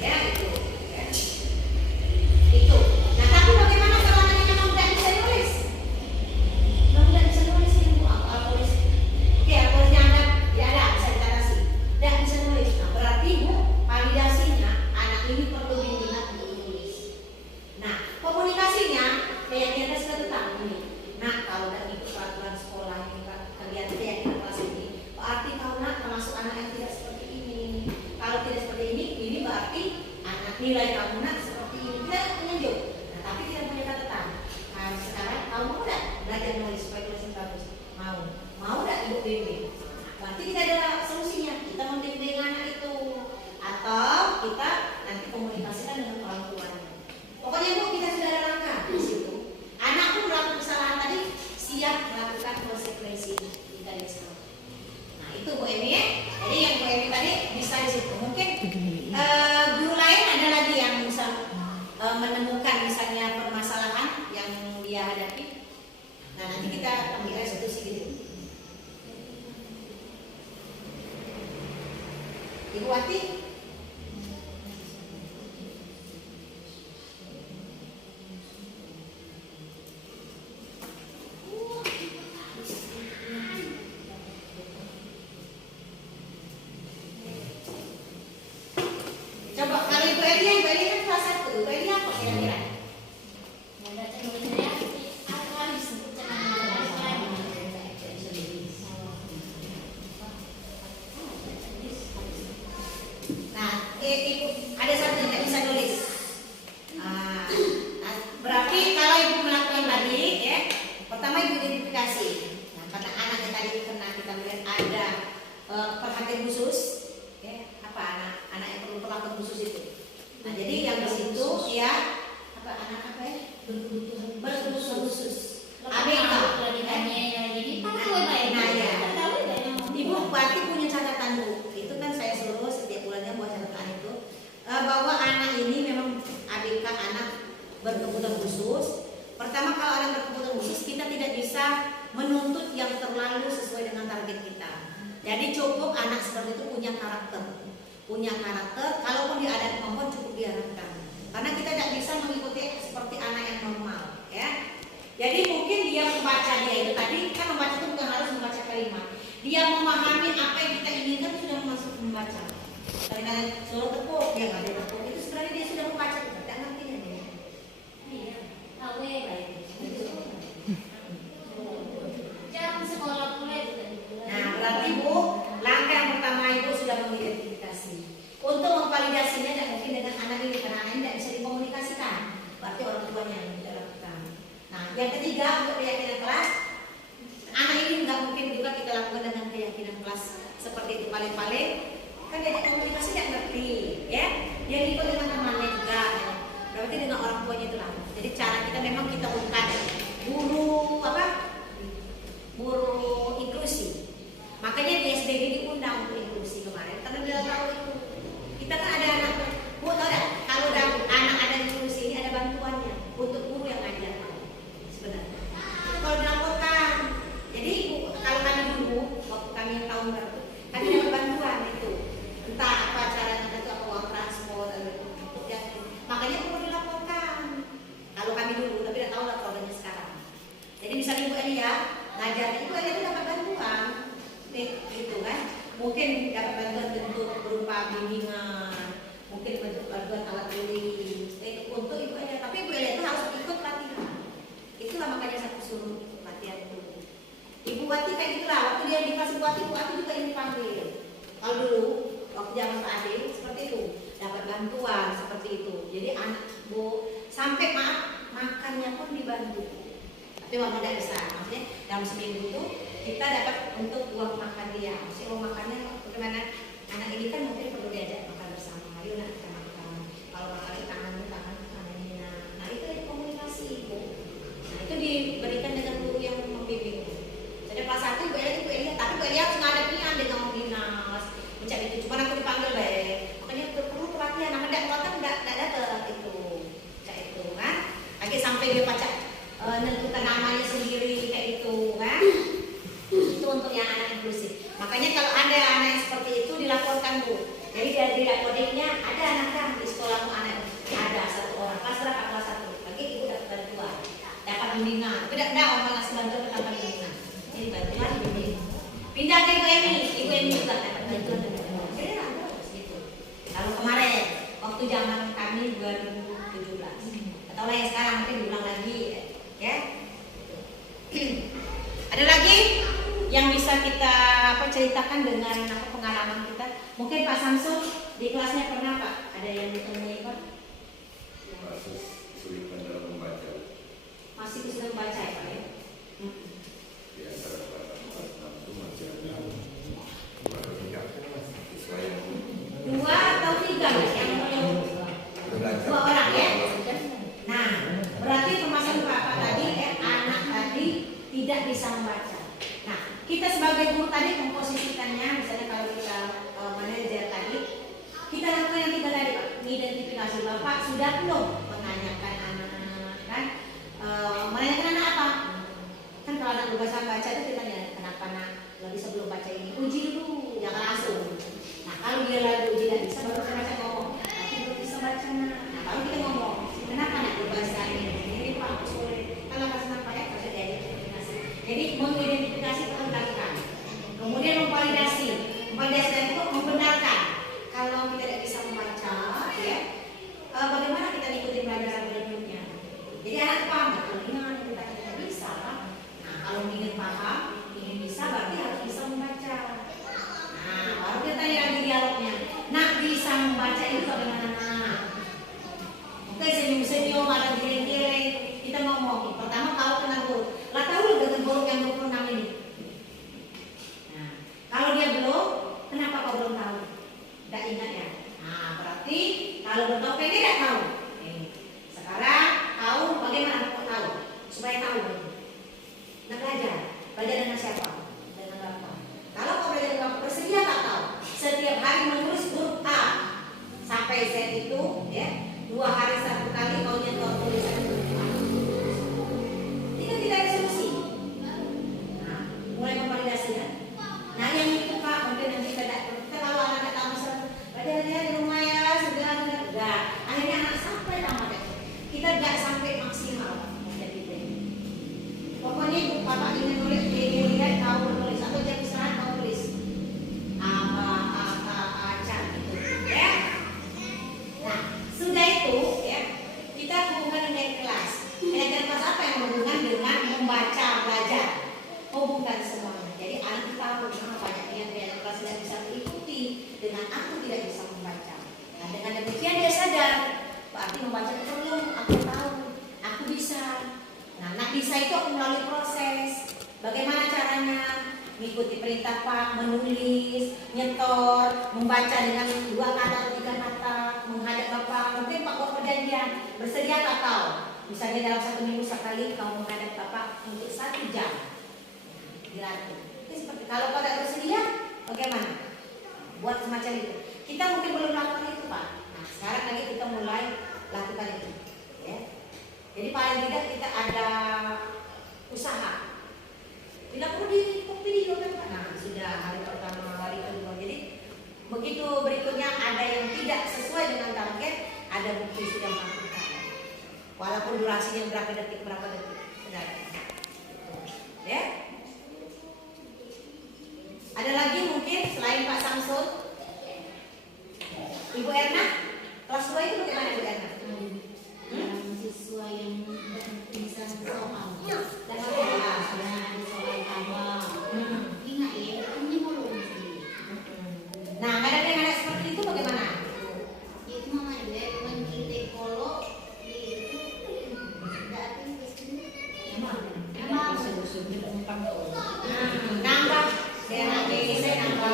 ya itu. Itu. Nah tapi bagaimana kalau anaknya memang tidak bisa nulis? Memang tidak bisa nulis ya Bu, aku tulis. Oke, aku tulisnya Anda tidak ada, bisa ditatasi. Tidak bisa nulis. Nah berarti Bu, validasinya anak ini perlu diminta untuk menulis. Nah komunikasinya keyakinan sudah tentang ini. Nah kalau tidak ikut peraturan sekolah ini kalian keyakinan kelas ini, berarti kau nak termasuk anak yang tidak seperti ini. Kalau tidak seperti ini berarti anak nilai kamu nak seperti ini. Kita menunjuk. Nah tapi tidak punya catatan. Nah sekarang kau mau tidak belajar nulis supaya tulisan bagus? Mau tidak Ibu bimbing? Berarti kita ada solusinya. Kita membimbing anak itu, atau kita nanti komunikasikan dengan orang tuanya. Pokoknya Bu, kita sudah ada langkah di situ. Anak pun melakukan kesalahan tadi, siap melakukan konsekuensi di garis bawah. Ibu Wati. Coba kalau Ibu Elia kan kelas 1. Ibu Elia apa kira-kira? Nah, Ibu ada satu yang tidak bisa nulis. Nah, berarti kalau Ibu melakukan tadi, ya, pertama Ibu identifikasi. Nah, karena anak yang tadi kena kita melihat ada perhatian khusus, ya, apa anak yang perlu perlakuan khusus itu. Nah, jadi yang di situ ya apa anak apa ya berkebutuhan khusus. ABK. Nah, ya. Ibu Wati punya catatan Bu. Itu kan saya suruh setiap bulannya buat catatan itu bahwa anak ini memang ABK anak berkebutuhan khusus. Pertama kalau anak berkebutuhan khusus kita tidak bisa menuntut yang terlalu sesuai dengan target kita. Jadi cukup anak seperti itu punya karakter. Kalaupun dia ada kemampuan cukup diarahkan. Karena kita tidak bisa mengikuti seperti anak yang normal, ya. Jadi mungkin dia membaca dia itu tadi kan membaca itu bukan harus membaca kalimat. Dia memahami apa yang kita inginkan sudah masuk membaca. Karena suruh tepuk dia nggak ada tepuk itu sebenarnya dia sudah membaca tidak ngerti dia. Iya, tahu ya baik. Jangan sekolah mulai. Nah berarti Bu, langkah yang pertama Ibu sudah mengidentifikasi. Untuk memvalidasinya tidak mungkin dengan anak ini karena anak ini tidak bisa dikomunikasikan. Berarti orang tuanya yang tidak lakukan. Nah yang ketiga untuk keyakinan kelas, anak ini nggak mungkin juga kita lakukan dengan keyakinan kelas seperti itu paling-paling kan dia komunikasi tidak ngerti, ya. Dia ikut dengan temannya juga, ya. Berarti dengan orang tuanya itu lah. Jadi cara kita memang kita bukan guru inklusi. Makanya di SDG diundang untuk inklusi kemarin karena dia tahu itu. Kita kan ada anak, Bu tahu tak? Kalau anak ada inklusi ini ada bantuannya untuk guru yang ngajar sebenarnya. Kalau dilaporkan, jadi kalau kami dulu waktu kami yang tahun berapa, kami dapat bantuan itu, entah apa caranya itu apa uang transport atau ya. Makanya perlu dilaporkan. Kalau kami dulu, tapi tidak tahu lah programnya sekarang. Jadi misalnya Ibu Elia ngajar, Ibu Elia itu dapat bantuan, gitu kan? Mungkin dapat bantuan bentuk berupa bimbingan, mungkin bentuk bantuan alat tulis, untuk Ibu Elia. Tapi Ibu Elia itu harus ikut pelatihan. Itulah makanya saya suruh ikut pelatihan itu. Ibu Wati kayak gitulah. Waktu dia di kelas Ibu Wati juga yang dipanggil. Kalau dulu waktu zaman Pak Ade seperti itu, dapat bantuan seperti itu. Jadi anak Bu sampai makannya pun dibantu. Tapi waktu tidak bisa, maksudnya dalam seminggu itu kita dapat untuk uang makan dia. Maksudnya uang makannya bagaimana? Anak ini kan mungkin perlu diajak makan bersama. Ayo nak kita makan. Kalau makan tangan ini. Nah itu komunikasi Ibu. Nah itu diberikan dengan guru yang membimbing. Jadi kelas 1 Ibu Elia, tapi Ibu Elia harus ngadepin dengan dinas. Mencari itu, cuma aku dipanggil baik. Makanya perlu pelatihan. Nama tidak pelatihan tidak dapat itu, kayak itu kan. Lagi sampai dia baca menentukan namanya sendiri kayak itu kan. Itu untuk yang anak inklusif. Makanya kalau ada anak yang seperti itu dilaporkan Bu. Jadi dari kodenya ada anak kan di sekolahmu anak ada satu orang kelas berapa kelas 1. Lagi Ibu dapat bantuan, dapat bimbingan. Tidak orang ngasih bantuan tambah bimbingan. Ini bantuan bimbing. Pindah ke Ibu Emi juga dapat bantuan. Jadi ada gitu. Kalau kemarin waktu zaman kami 2017. Atau lah yang sekarang mungkin diulang lagi ya. Ada lagi yang bisa kita ceritakan dengan pengalaman kita? Mungkin Pak Samsul di kelasnya pernah Pak ada yang ditemui Pak? Masih kesulitan dalam membaca. Masih kesulitan membaca ya Pak ya? Di antara kelas 6 itu masih ada 2 atau 3 siswa yang 2 atau 3 yang belajar. 2 orang ya? Nah, berarti permasalahan Bapak tadi anak tadi tidak bisa membaca. Nah, kita sebagai guru tadi memposisikannya, misalnya kalau kita manajer tadi, kita lakukan yang 3 tadi Pak, identifikasi Bapak sudah belum menanyakan anak kan? Menanyakan anak apa? Kan kalau anak berbahasa baca itu kita tanya kenapa nak lebih sebelum baca ini uji dulu, jangan langsung. Nah kalau dia lalu Validasi tadi itu membenarkan kalau kita tidak bisa membaca, ya, bagaimana kita ikuti pelajaran berikutnya. Jadi anak paham betul, kita tidak bisa. Nah, kalau ingin paham, ingin bisa, berarti harus bisa membaca. Nah, baru kita tanya lagi dialognya. Nak, bisa membaca itu bagaimana, nak? Oke, senyum-senyum, ada giring-giring. Kita ngomong. Pertama, kalau kenal huruf. Lah tahu dengan huruf yang 26 ini? Nah, kalau dia belum, kenapa kau belum tahu? Tidak ingat ya? Nah, berarti kalau belum tahu, dia tidak tahu. Sekarang, tahu bagaimana kau tahu? Supaya tahu. Nah, belajar dengan siapa? Dengan Bapak. Kalau kau belajar dengan Bapak, bersedia tak tahu? Setiap hari menulis huruf A sampai Z itu, ya, 2 hari 1 kali kau nyetor tulisan huruf A. Ini kan tidak ada solusi. Nah, mulai memvalidasi kan? Nah, yang itu Pak, mungkin nanti kita kalau anak tak tahu belajar di rumah ya, sudah enggak. Akhirnya anak sampai tamat. Kita enggak sampai maksimal. Pokoknya ibu bapak ingin nulis, lihat tahu menulis atau jam istirahat tahu tulis apa gitu, ya. Nah, sudah itu, ya, kita hubungkan dengan kelas. Dengan kelas apa yang berhubungan dengan membaca belajar, hubungkan semuanya. Jadi anak tahu banyaknya yang kelas tidak bisa mengikuti dengan aku tidak bisa membaca. Nah, dengan demikian dia sadar, berarti membaca perlu aku tahu, aku bisa. Nah, nak bisa itu aku melalui proses. Bagaimana caranya? Mengikuti perintah Pak, menulis, nyetor, membaca dengan 2 kata atau 3 kata, menghadap Bapak. Mungkin Pak buat perjanjian, bersedia tak tahu? Misalnya dalam 1 minggu sekali kau menghadap Bapak untuk 1 jam. Dilatih. Itu seperti kalau Pak tidak bersedia, bagaimana? Buat semacam itu. Kita mungkin belum lakukan itu Pak. Nah, sekarang lagi kita mulai lakukan itu. Ya. Jadi paling tidak kita ada usaha. Tidak perlu di video kan Pak. Nah, sudah hari pertama, hari kedua. Jadi begitu berikutnya ada yang tidak sesuai dengan target, ada bukti sudah melakukan. Walaupun durasinya berapa detik. Sudah. Ya. Ada lagi mungkin selain Pak Samsul? Ibu Erna? Kelas 2 itu bagaimana Ibu Erna? Siswa yang bisa soal Dan apa? ada soal tambah ingat ya ini mau mesti Nah, kadang-kadang seperti itu bagaimana? itu mama dia mencintai kolok itu tidak ada Nambah. Saya nanti saya nambah.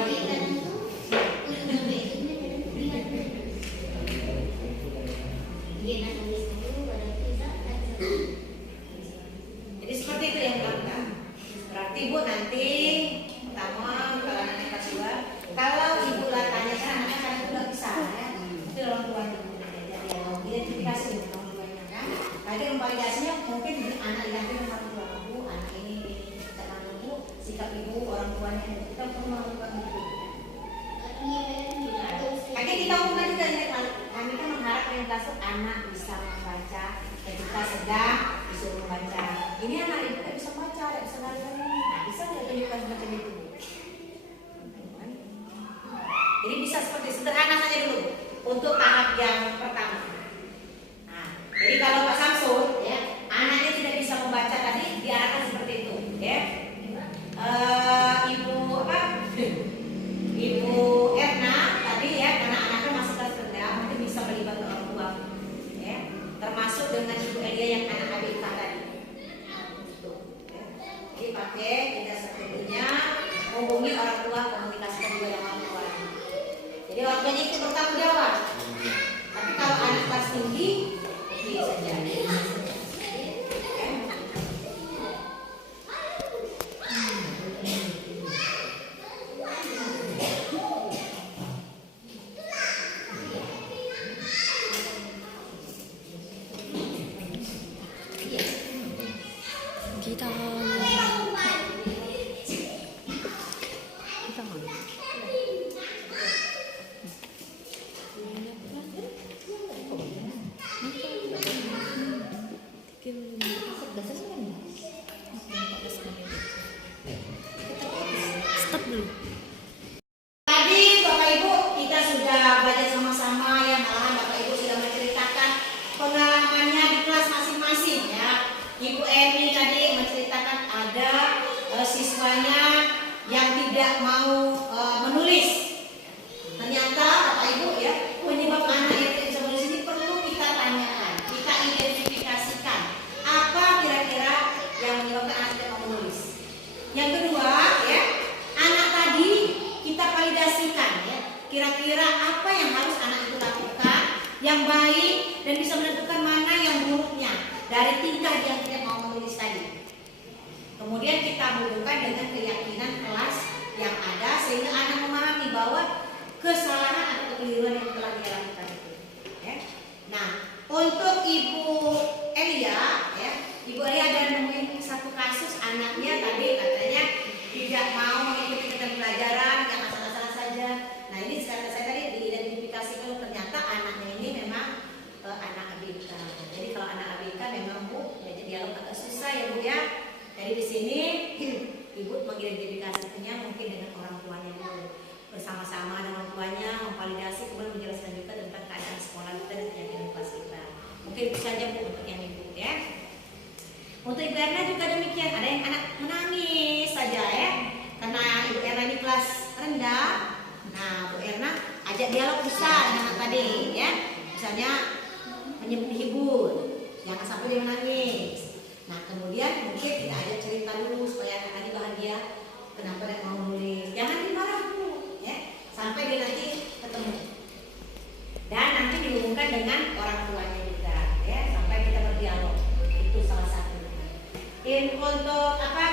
Jadi seperti itu yang dilakukan. Berarti Ibu nanti pertama kalau anaknya kelas 2, kalau Ibu lah tanyakan anaknya kan itu nggak bisa ya. Itu orang tua Ibu jadi identifikasi dengan orang tuanya kan. Nanti memvalidasinya mungkin anak yang dengan orang tua Ibu, anak ini cara Ibu, sikap Ibu, orang tuanya kita perlu melakukan itu. Nanti kita umumkan juga ya, kami kan mengharapkan yang kasus anak bisa membaca ketika sedang disuruh membaca. Ini anak ibu tidak bisa baca, tidak bisa lari. Nah, bisa tidak tunjukkan semacam itu? Jadi bisa seperti sederhana saja dulu untuk tahap yang pertama. Nah, jadi kalau Pak Samsul, ya, anaknya tidak bisa membaca tadi diarahkan seperti itu, ya. Ibu Erna tadi ya, karena anaknya masih kelas rendah, mungkin bisa melibatkan orang tua, ya, termasuk dengan Ibu Elia yang anak adik tadi. Jadi pakai tidak sepertinya menghubungi orang tua, komunikasikan juga dengan orang tua. Jadi orang tuanya itu bertanggung jawab. Tapi kalau anak kelas tinggi, oke saja. tidak mau menulis. Ternyata Bapak Ibu ya, penyebab anak yang tidak bisa menulis ini perlu kita tanyakan, kita identifikasikan apa kira-kira yang menyebabkan anak tidak mau menulis. Yang kedua ya, anak tadi kita validasikan ya, kira-kira apa yang harus anak itu lakukan yang baik dan bisa menentukan mana yang buruknya dari tingkah yang tidak mau menulis tadi. Kemudian kita hubungkan dengan keyakinan kelas yang ada sehingga anak memahami bahwa kesalahan atau kekeliruan yang telah dia lakukan itu. Ya. Nah, untuk Ibu Elia, ya, Ibu Elia ada nemuin satu kasus anaknya tadi katanya tidak mau mengikuti kegiatan pelajaran yang asal-asalan saja. Nah, ini kata saya tadi diidentifikasi kalau ternyata anaknya ini memang anak ABK. Jadi kalau anak ABK memang Bu, belajar dialog agak susah ya Bu ya. Jadi di sini Ibu mengidentifikasinya mungkin dengan orang tuanya dulu, bersama-sama dengan orang tuanya memvalidasi kemudian menjelaskan juga tentang keadaan sekolah kita dan keyakinan kelas kita. Mungkin itu saja Bu untuk yang Ibu ya. Untuk Ibu Erna juga demikian, ada yang anak menangis saja ya, karena Ibu Erna ini kelas rendah. Nah, Bu Erna ajak dialog besar dengan anak tadi ya, misalnya menghibur, jangan sampai dia menangis. Nah, kemudian mungkin kita ajak cerita dulu supaya anak tadi bahagia. Kenapa dia mau nulis? Jangan dimarah dulu, ya, sampai dia nanti ketemu. Dan nanti dihubungkan dengan orang tuanya juga, ya, sampai kita berdialog. Itu salah satu. Untuk apa?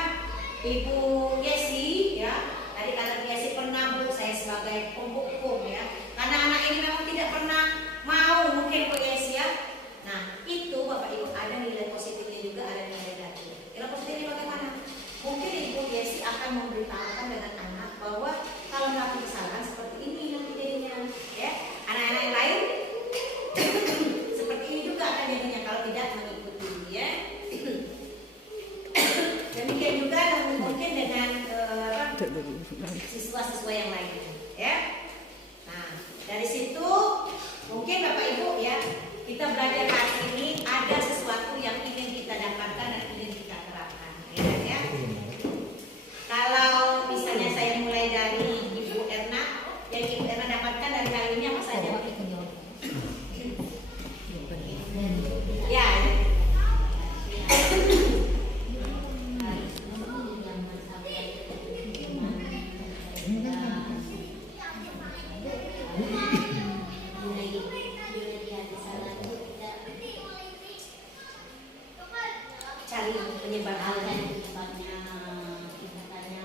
Ibu Yesi, ya, tadi kata Yesi pernah Bu, saya sebagai penghukum, ya, karena anak ini memang tidak pernah mau mungkin Bu Yesi ya. Nah, itu Bapak Ibu ada nilai positifnya juga, ada nilai negatifnya. Nilai positifnya bagaimana? Mungkin Ibu Yesi akan memberitahukan dengan anak bahwa kalau melakukan kesalahan seperti ini nanti jadinya, ya. Anak-anak yang lain seperti ini juga akan jadinya kalau tidak mengikuti, ya. Demikian juga mungkin dengan siswa-siswa yang lain, ya. Nah, dari situ mungkin Bapak Ibu ya, kita belajar hari ini ada sesuatu yang ingin kita dapatkan dan ingin kita terapkan, ya. Kalau misalnya saya mulai dari Ibu Erna, yang Ibu Erna dapatkan dari hari ini apa saja? Ya. Cari penyebab halnya, penyebabnya, tindakannya,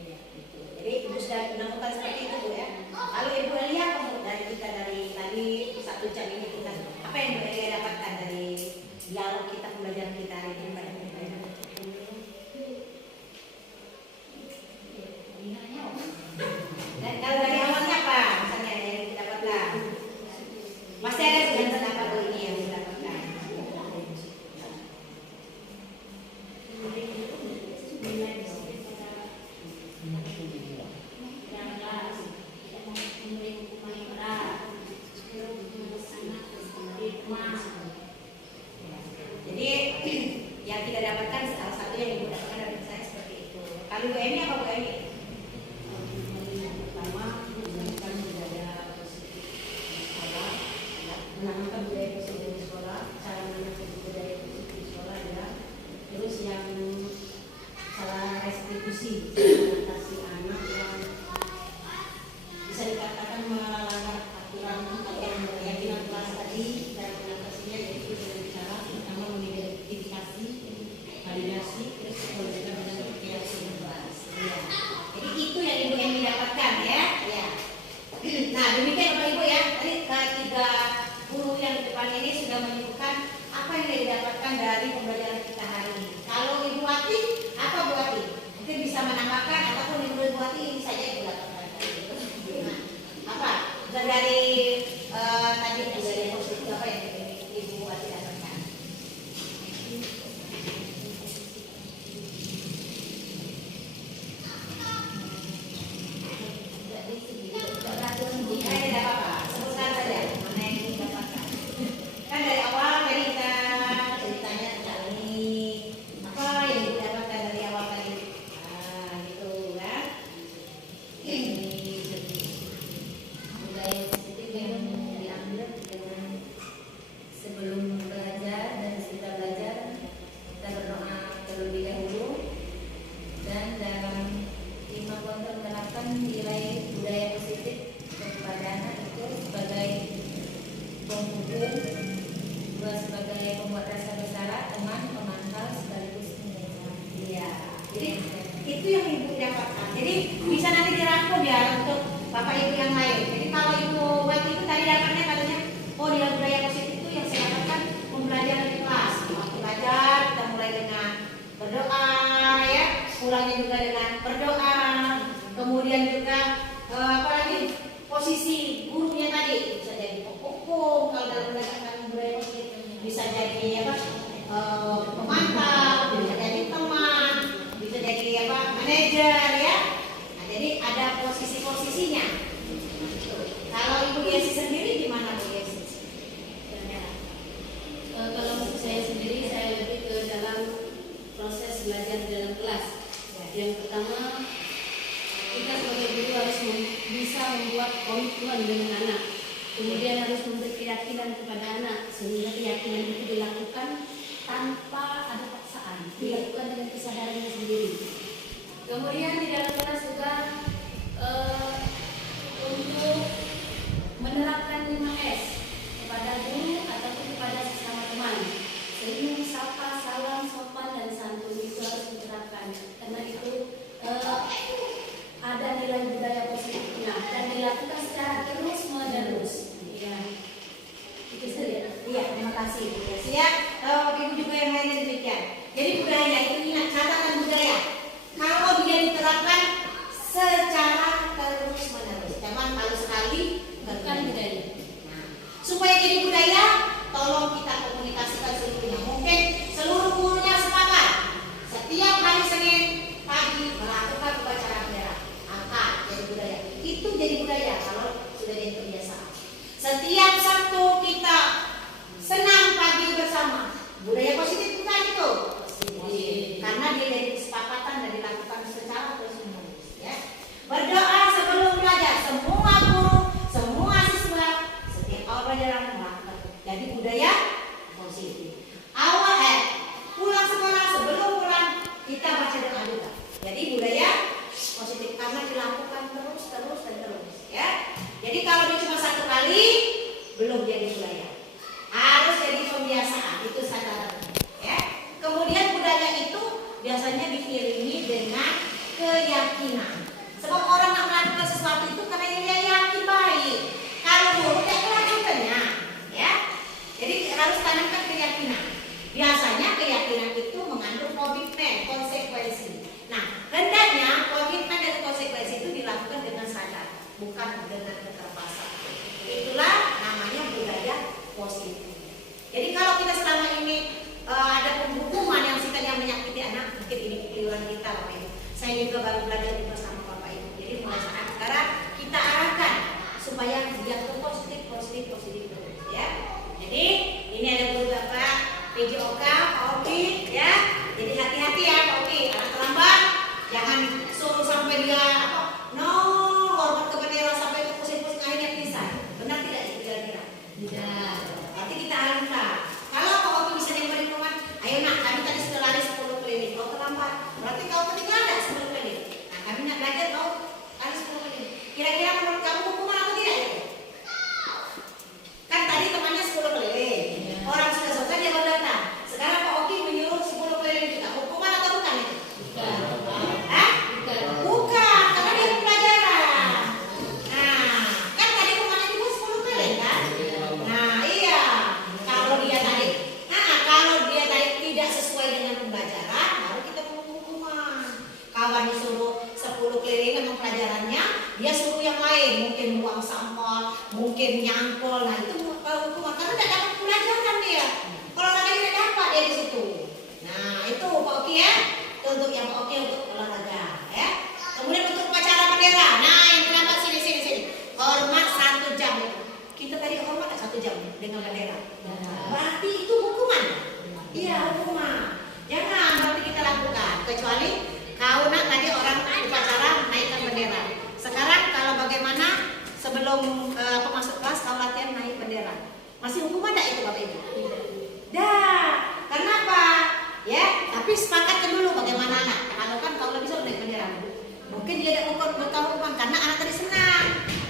ya, gitu. Jadi Ibu sudah menemukan seperti itu Bu ya. Kalau Ibu Elia dari kita dari tadi 1 jam ini kita apa yang Ibu Elia dapatkan dari dialog kita, pembelajaran kita hari ini pada dan kalau dari awalnya apa misalnya yang didapatkan? Masih ada sebagian apa Bu ini yang didapatkan? Jadi yang kita dapatkan salah satu yang Ibu dapatkan dari saya seperti itu. Kalau Bu Eni apa Bu Eni? Pertama, menjalankan budaya positif di sekolah, menanamkan budaya positif di sekolah, cara menanamkan budaya positif di sekolah adalah terus yang salah restitusi, mengatasi anak yang bisa dikatakan melanggar aturan keyakinan kelas tadi, dan mengatasinya yaitu dengan cara pertama mengidentifikasi, validasi, terus kemudian dengan keyakinan kelas. Ya. Jadi itu yang Ibu Eni dapatkan ya. Ya. Nah demikian Bapak Ibu ya. Tadi ketiga guru yang di depan ini sudah menyebutkan apa yang didapatkan dari pembelajaran kita hari ini. Kalau Ibu Wati, apa Bu Wati? Mungkin bisa menambahkan ataupun Ibu Wati ini saja Ibu dapatkan. Nah, apa? Dari tadi dari positif apa yang Ibu Wati dapatkan? Tidak apa-apa, sebutkan saja mana yang didapatkan. Kan dari awal tadi kita ceritanya tentang ini, apa yang didapatkan dari awal tadi, gitu kan? bisa nanti dirangkum ya untuk bapak ibu yang lain. Jadi kalau ibu Wati itu tadi dapatnya katanya, oh nilai budaya positif itu yang saya dapatkan pembelajaran di kelas. Waktu belajar kita mulai dengan berdoa, ya, pulangnya juga dengan berdoa. Kemudian juga apa lagi, posisi gurunya tadi bisa jadi hukum kalau dalam pendekatan budaya positif, bisa jadi apa, pemantau, bisa jadi teman, bisa jadi apa, manajer, ya. Nah, jadi ada posisi-posisinya. Kalau Ibu Yesi sendiri gimana Bu Yesi? Kalau untuk saya sendiri, saya lebih ke dalam proses belajar di dalam kelas. Yang pertama, kita sebagai guru harus bisa membuat komitmen dengan anak. Kemudian harus memberi keyakinan kepada anak, sehingga keyakinan itu dilakukan tanpa ada paksaan, dilakukan dengan kesadarannya sendiri. Kemudian di dalam kelas juga untuk menerapkan 5S kepada guru ataupun kepada sesama teman. Senyum, sapa, salam, sopan, dan santun itu harus diterapkan, karena itu ada nilai budaya positifnya dan dilakukan secara terus menerus. Ya, itu saja. Iya, terima kasih Bu Yesi, ya. Ibu juga yang lainnya demikian. Jadi budaya itu ingat, catatan budaya. Kalau dia diterapkan secara terus menerus, jangan kalau sekali Bukan budaya. Nah, supaya jadi budaya, tolong kita komunikasikan seluruhnya. Mungkin seluruh gurunya sepakat setiap hari Senin pagi melakukan upacara bendera, angkat jadi budaya. Itu jadi budaya kalau sudah jadi kebiasaan. Setiap Sabtu kita senam pagi bersama, budaya positif bukan itu? Karena dia jadi kesepakatan dan dilakukan secara terus menerus. Ya. Berdoa sebelum belajar, semua guru, semua siswa, setiap awal pelajaran melakukan. Jadi budaya positif. Pulang sekolah, sebelum pulang kita baca doa juga. Jadi budaya positif karena dilakukan terus dan terus. Ya. Jadi kalau dia cuma satu kali, belum jadi budaya. Harus jadi pembiasaan, itu catatan. Ya. Kemudian budaya itu biasanya diiringi dengan keyakinan. Sebab orang yang melakukan sesuatu itu karena dia yakin baik. Kalau buruk dia melakukannya, ya. Jadi harus tanamkan keyakinan. Biasanya keyakinan itu mengandung komitmen, konsekuensi. Nah, hendaknya komitmen dan konsekuensi itu dilakukan dengan sadar, bukan dengan keterpaksaan. Itulah namanya budaya positif. Jadi kalau kita selama ini ada penghukuman yang sifatnya menyakiti anak, mungkin ini kekeliruan kita, Bapak Ibu. Saya juga baru belajar bersama Bapak Ibu. Jadi mulai saat sekarang kita arahkan supaya dia ke positif terus, ya. Jadi ini ada guru Bapak PJOK, Pak Oki, ya. Jadi hati-hati ya Pak Oki, anak terlambat jangan suruh sampai dia hormat ke bendera sampai ke pusing-pusing akhirnya bisa. Benar tidak kira-kira? Tidak. Berarti kita arahkan. Kalau Pak Oki bisa yang berhitungan, ayo nak, kami tadi sudah lari 10 keliling, kau terlambat. Berarti kau ketinggalan enggak 10 keliling? Nah, kami nak belajar kau lari 10 keliling. Kira-kira menurut kamu hukuman atau tidak itu? Kan tadi temannya 10 keliling. Orang sudah selesai dia baru datang. Sekarang Pak Oki menyuruh 10 keliling juga. Hukuman atau bukan itu? Bukan. Hah? Bukan, karena dia pelajaran. Nah, kan tadi temannya juga 10 keliling kan? Nah, iya. Kalau dia tadi tidak sesuai dengan pembelajaran, baru kita mau hukuman. Kawan disuruh 10 keliling memang pelajarannya, dia suruh yang lain, mungkin buang sampah, mungkin nyangkol. Nah, itu hukuman karena tidak dapat pelajaran dia. Kalau olahraga tidak dapat dia di situ. Nah, itu Pak Oki, ya. Itu untuk yang Pak Oki untuk olahraga, ya. Kemudian untuk upacara bendera. Nah, yang terlambat sini. Hormat 1 jam. Kita tadi hormat 1 jam dengan bendera. Berarti itu hukuman. Iya, hukuman. Jangan berarti kita lakukan. Kecuali kau nak tadi orang upacara naikkan bendera. Sekarang kalau bagaimana sebelum masuk kelas kau latihan naik bendera. Masih hukuman tidak itu Bapak Ibu? Dah. Kenapa? Ya, tapi sepakatkan dulu bagaimana anak. Kalau kan kau lebih suruh naik bendera. Mungkin dia ada hukuman karena anak tadi senang.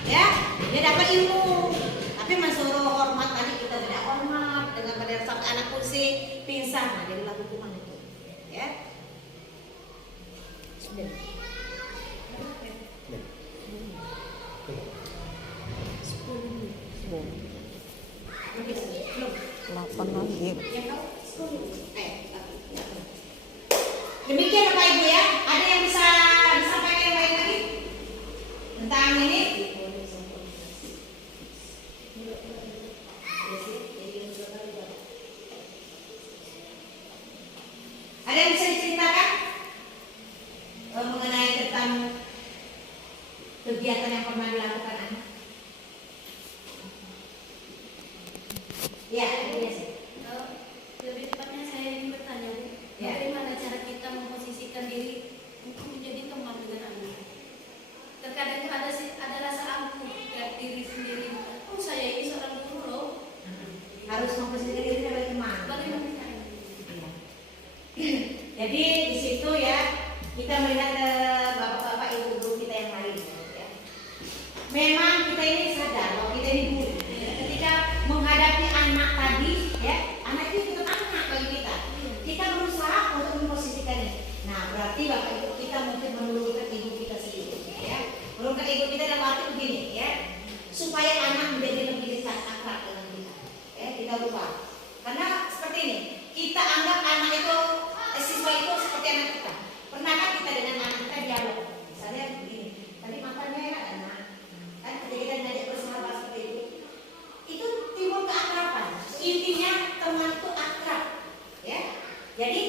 Ya, dia dapat ilmu. Tapi mensuruh hormat tadi kita tidak hormat dengan bendera sampai anak pusing, pingsan. Nah, jadilah hukuman itu. Ya. Sudah. kegiatan yang pernah dilakukan anak? Ya, iya sih. Lebih tepatnya saya ingin bertanya, Bu, Ya. bagaimana cara kita memposisikan diri untuk menjadi teman dengan anak? Terkadang ada rasa angkuh dari diri sendiri. Oh, saya ini seorang guru loh. Harus memposisikan diri sebagai teman. Bagaimana caranya? Jadi di situ ya kita melihat bapak-bapak ibu-ibu kita yang lain. Ya. Memang kita ini sadar bahwa kita ini guru. Ketika menghadapi anak tadi, ya anak itu tetap anak bagi kita. Kita berusaha untuk memposisikannya. Nah berarti bapak ibu kita mungkin menurunkan ibu kita sendiri. Ya. Menurunkan ibu kita dalam arti begini, ya supaya anak menjadi lebih dekat akrab dengan kita. Ya kita lupa. Karena seperti ini, kita anggap anak itu siswa itu seperti anak kita. Pernahkah kita dengan anak kita dialog? Misalnya begini, tadi makannya enak anak. Kan ketika kita ngajak bersahabat seperti itu timbul keakraban. Intinya teman itu akrab, ya. Jadi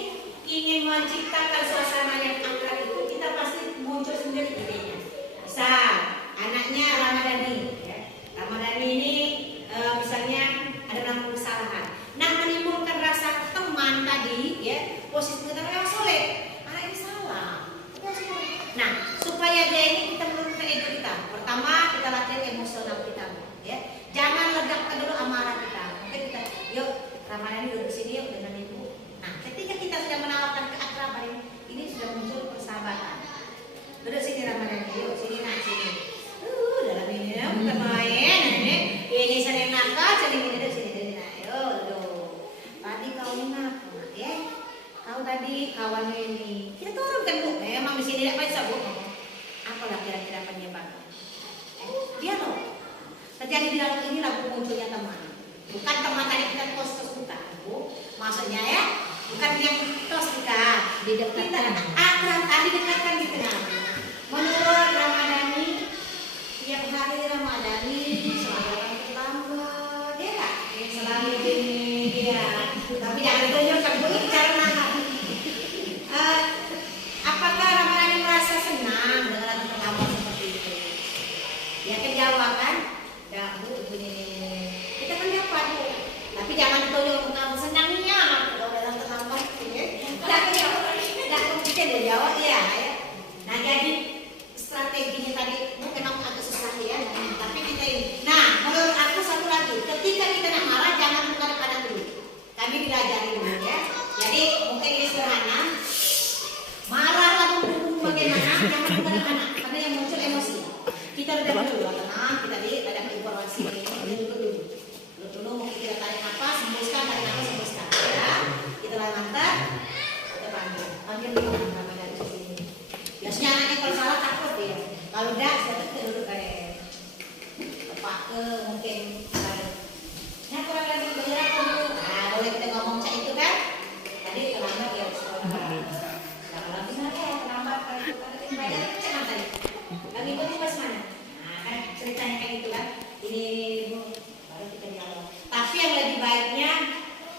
ingin menciptakan suasana yang akrab itu kita pasti muncul sendiri idenya. Misal anaknya Ramadhani, ya. Ramadhani ini misalnya ada nama kesalahan. Nah menimbulkan rasa teman tadi, ya posisi kita memang soleh. Anak ini salah. Nah supaya dia ini kita menurunkan ego kita. Pertama kita latihan emosional kita, ya. Jangan ledakkan dulu amarah kita. Mungkin kita, yuk Ramadhani duduk sini yuk dengan ibu. Nah ketika kita sudah menawarkan keakraban ini sudah muncul persahabatan. Duduk sini Ramadhani, yuk sini nak sini. Dalam ini bukan main ini sering nakal, sering ini sini. Tadi kau ini apa, ya? Kau tadi kawannya ini. Kita turunkan Bu. Memang di sini tidak bisa Bu. Apalah kira-kira penyebabnya? Dia loh. Terjadi di dalam ini lagu munculnya teman. Bukan teman tadi kita tos bukan Bu. Maksudnya ya, bukan yang tos kita. Didekatkan. Akrab tadi dekatkan di tengah. Menurut Ramadhani, tiap hari Ramadhani selalu datang terlambat, dia nggak? Selalu ini dia. Tapi jangan ditunjukkan Bu ini cara nangkap. Apakah Ramadhani merasa senang dengan datang terlambat seperti itu? Ya kejawab kan? Ya Bu begini. Kita kan dapat Bu. Tapi jangan ditunjuk kamu senangnya kalau datang terlambat. Nggak mungkin dia jawab ya. Nah jadi strateginya tadi mungkin agak susah ya. Tapi kita ini. Nah menurut aku satu lagi. Ketika kita nak marah jangan menghadap dulu. Kami diajari dulu ya. Jadi mungkin ini sederhana. Marah lalu bagaimana? Jangan menghadap anak. Karena yang muncul emosi. Kita udah dulu tenang. Kita ada informasi. Kita dulu. Dulu mungkin kita tarik nafas, hembuskan, tarik nafas, hembuskan. Ya. Kita mantap. Kita panggil dulu nama dari sini. Biasanya anaknya kalau salah takut ya. Kalau enggak, saya duduk kayak tepak ke mungkin. Nah kurang lagi bergerak dulu. Nah boleh kita ngomong cak itu kan? Tadi terlambat ya sekolah. Kalau misalnya ya terlambat kalau itu bayar cak tadi. Lagi itu pas mana? Nah kan ceritanya kayak gitu kan. Ini Bu, baru kita dialog. Tapi yang lebih baiknya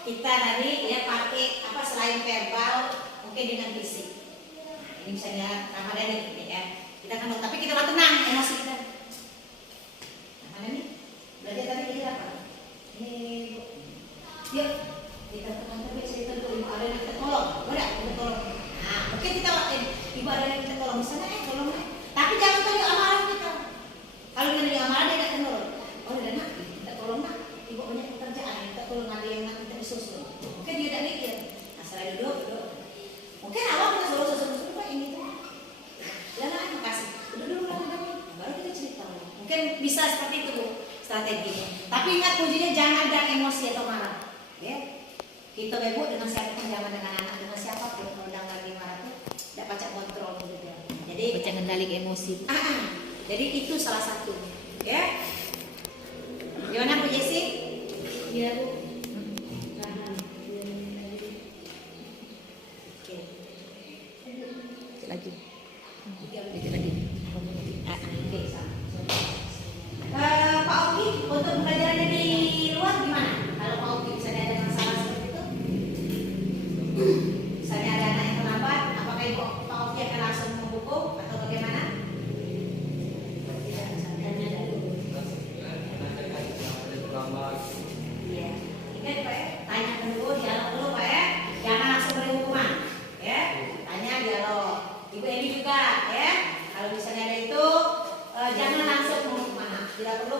kita tadi ya pakai apa selain verbal mungkin dengan fisik. Ini misalnya Ramadhani gitu ya. Kita kan tapi kita mau tenang emosi kita. Ramadhani belajar tadi kita apa? Ini Bu. Yuk kita teman saya tentu ibu ada yang kita tolong. Udah kita tolong. Nah mungkin kita ibu ada yang kita tolong. Misalnya tolong tapi jangan tunjuk amarah kita. Kalau kita tunjuk amarah dia tidak menurut. Oh udah nak kita tolong nak. Ibu banyak pekerjaan kita tolong ada yang nak kita disusul. Mungkin dia tidak mikir. Nah setelah duduk. Mungkin awal kita suruh Pak ini tuh. Ya nak makasih. Udah dulu baru kita cerita. Mungkin bisa seperti itu Bu strateginya. Tapi ingat kuncinya jangan ada emosi atau marah. Ya. Kita ibu dengan siapapun jangan dengan anak dengan siapapun kalau udah lagi marah tuh tidak baca kontrol gitu. Jadi baca ngendalik emosi. Jadi itu salah satu. Ya. Gimana Bu Jesi? Iya Bu. Lagi. Dikit lagi. Oke, Pak Oki, untuk pembelajarannya di luar gimana? Kalau Pak Oki misalnya ada masalah seperti itu, misalnya ada anak yang terlambat, apakah Pak Oki akan langsung membuku atau bagaimana?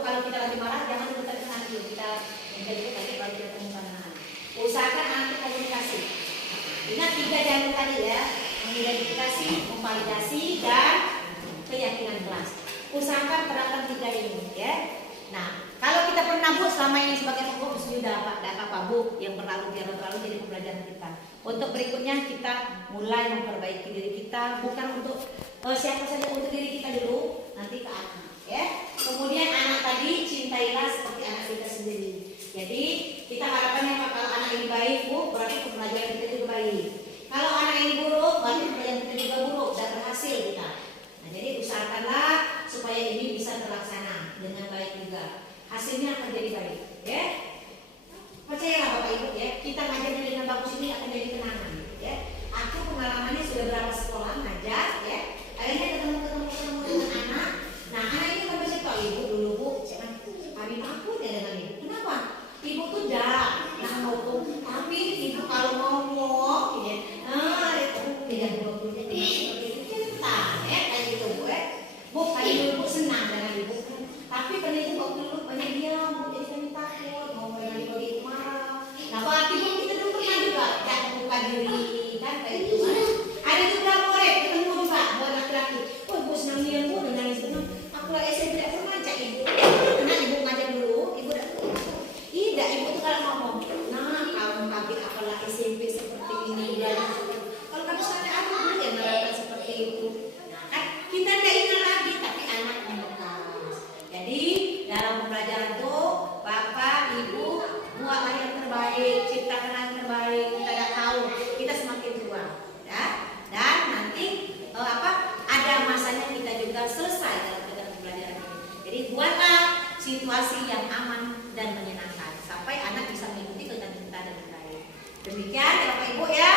kalau kita lagi marah jangan dulu tekan dulu kita menjadi tadi kalau kita temukan anak. Usahakan anak itu komunikasi. Ingat 3 jalur tadi ya, mengidentifikasi, memvalidasi, dan keyakinan kelas. Usahakan terapkan 3 ini ya. Nah, kalau kita pernah Bu selama ini sebagai pengurus sudah apa Bu yang berlalu jadi pembelajaran kita. Untuk berikutnya kita mulai memperbaiki diri kita, bukan untuk siapa saja, untuk diri kita dulu, nanti ke anak ya. Kemudian anak tadi cintailah seperti anak kita sendiri. Jadi kita harapkannya kalau anak ini baik Bu, berarti pembelajaran kita juga baik. Kalau anak ini buruk, berarti pembelajaran kita juga buruk dan berhasil kita. Nah, jadi usahakanlah supaya ini bisa terlaksana dengan baik juga. Hasilnya akan jadi baik, ya. Percayalah Bapak Ibu ya, kita ngajarnya dengan bagus ini akan jadi kenangan, ya. Aku pengalamannya sudah berapa sekolah ngajar, ya. Akhirnya ketemu dengan anak. Nah, anak ini kan bercerita, Ibu dulu Bu, jangan kami takut ya dengan Ibu. Kenapa? Ibu tuh nggak ngomong, tapi Ibu kalau ngomong, ya, itu tidak ngomong cinta, ya, kayak gitu Bu, ya. Bu, kayak Ibu senang dengan Ibu, tapi kan Ibu waktu dulu banyak diam, jadi kami takut, mau dengan Ibu itu marah. Nah, berarti Bu kita dulu pernah juga ya membuka diri, kan kayak gitu kan. Ada juga murid ketemu juga buat laki-laki. Oh, Ibu senang dia Bu dengan senang. Aku lah SMP tidak pernah ajak Ibu. Karena Ibu ngajar dulu, Ibu tidak Ibu tuh kalau ngomong, nah kamu kaget apalah SMP seperti ini dan kalau kamu sampai aku dulu yang melakukan seperti itu. Kan kita tidak ingat lagi, tapi anak membekas. Jadi dalam pembelajaran itu Bapak, Ibu buatlah yang terbaik, ciptakan yang terbaik. Kita tidak tahu, kita semakin tua, ya. Dan nanti ada masanya kita juga selesai dalam kegiatan pembelajaran ini. Jadi buatlah situasi yang aman dan menyenangkan sampai anak bisa mengikuti kegiatan kita dengan baik. Demikian ya Bapak Ibu ya.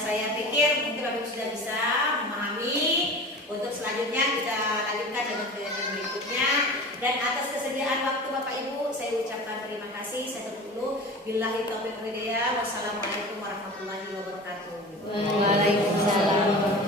Saya pikir mungkin Bapak Ibu sudah bisa memahami. Untuk selanjutnya kita lanjutkan dengan kegiatan berikutnya. Dan atas kesediaan waktu Bapak Ibu saya ucapkan terima kasih. Saya tutup dulu. Billahi taufiq wal hidayah. Wassalamualaikum warahmatullahi wabarakatuh. Waalaikumsalam.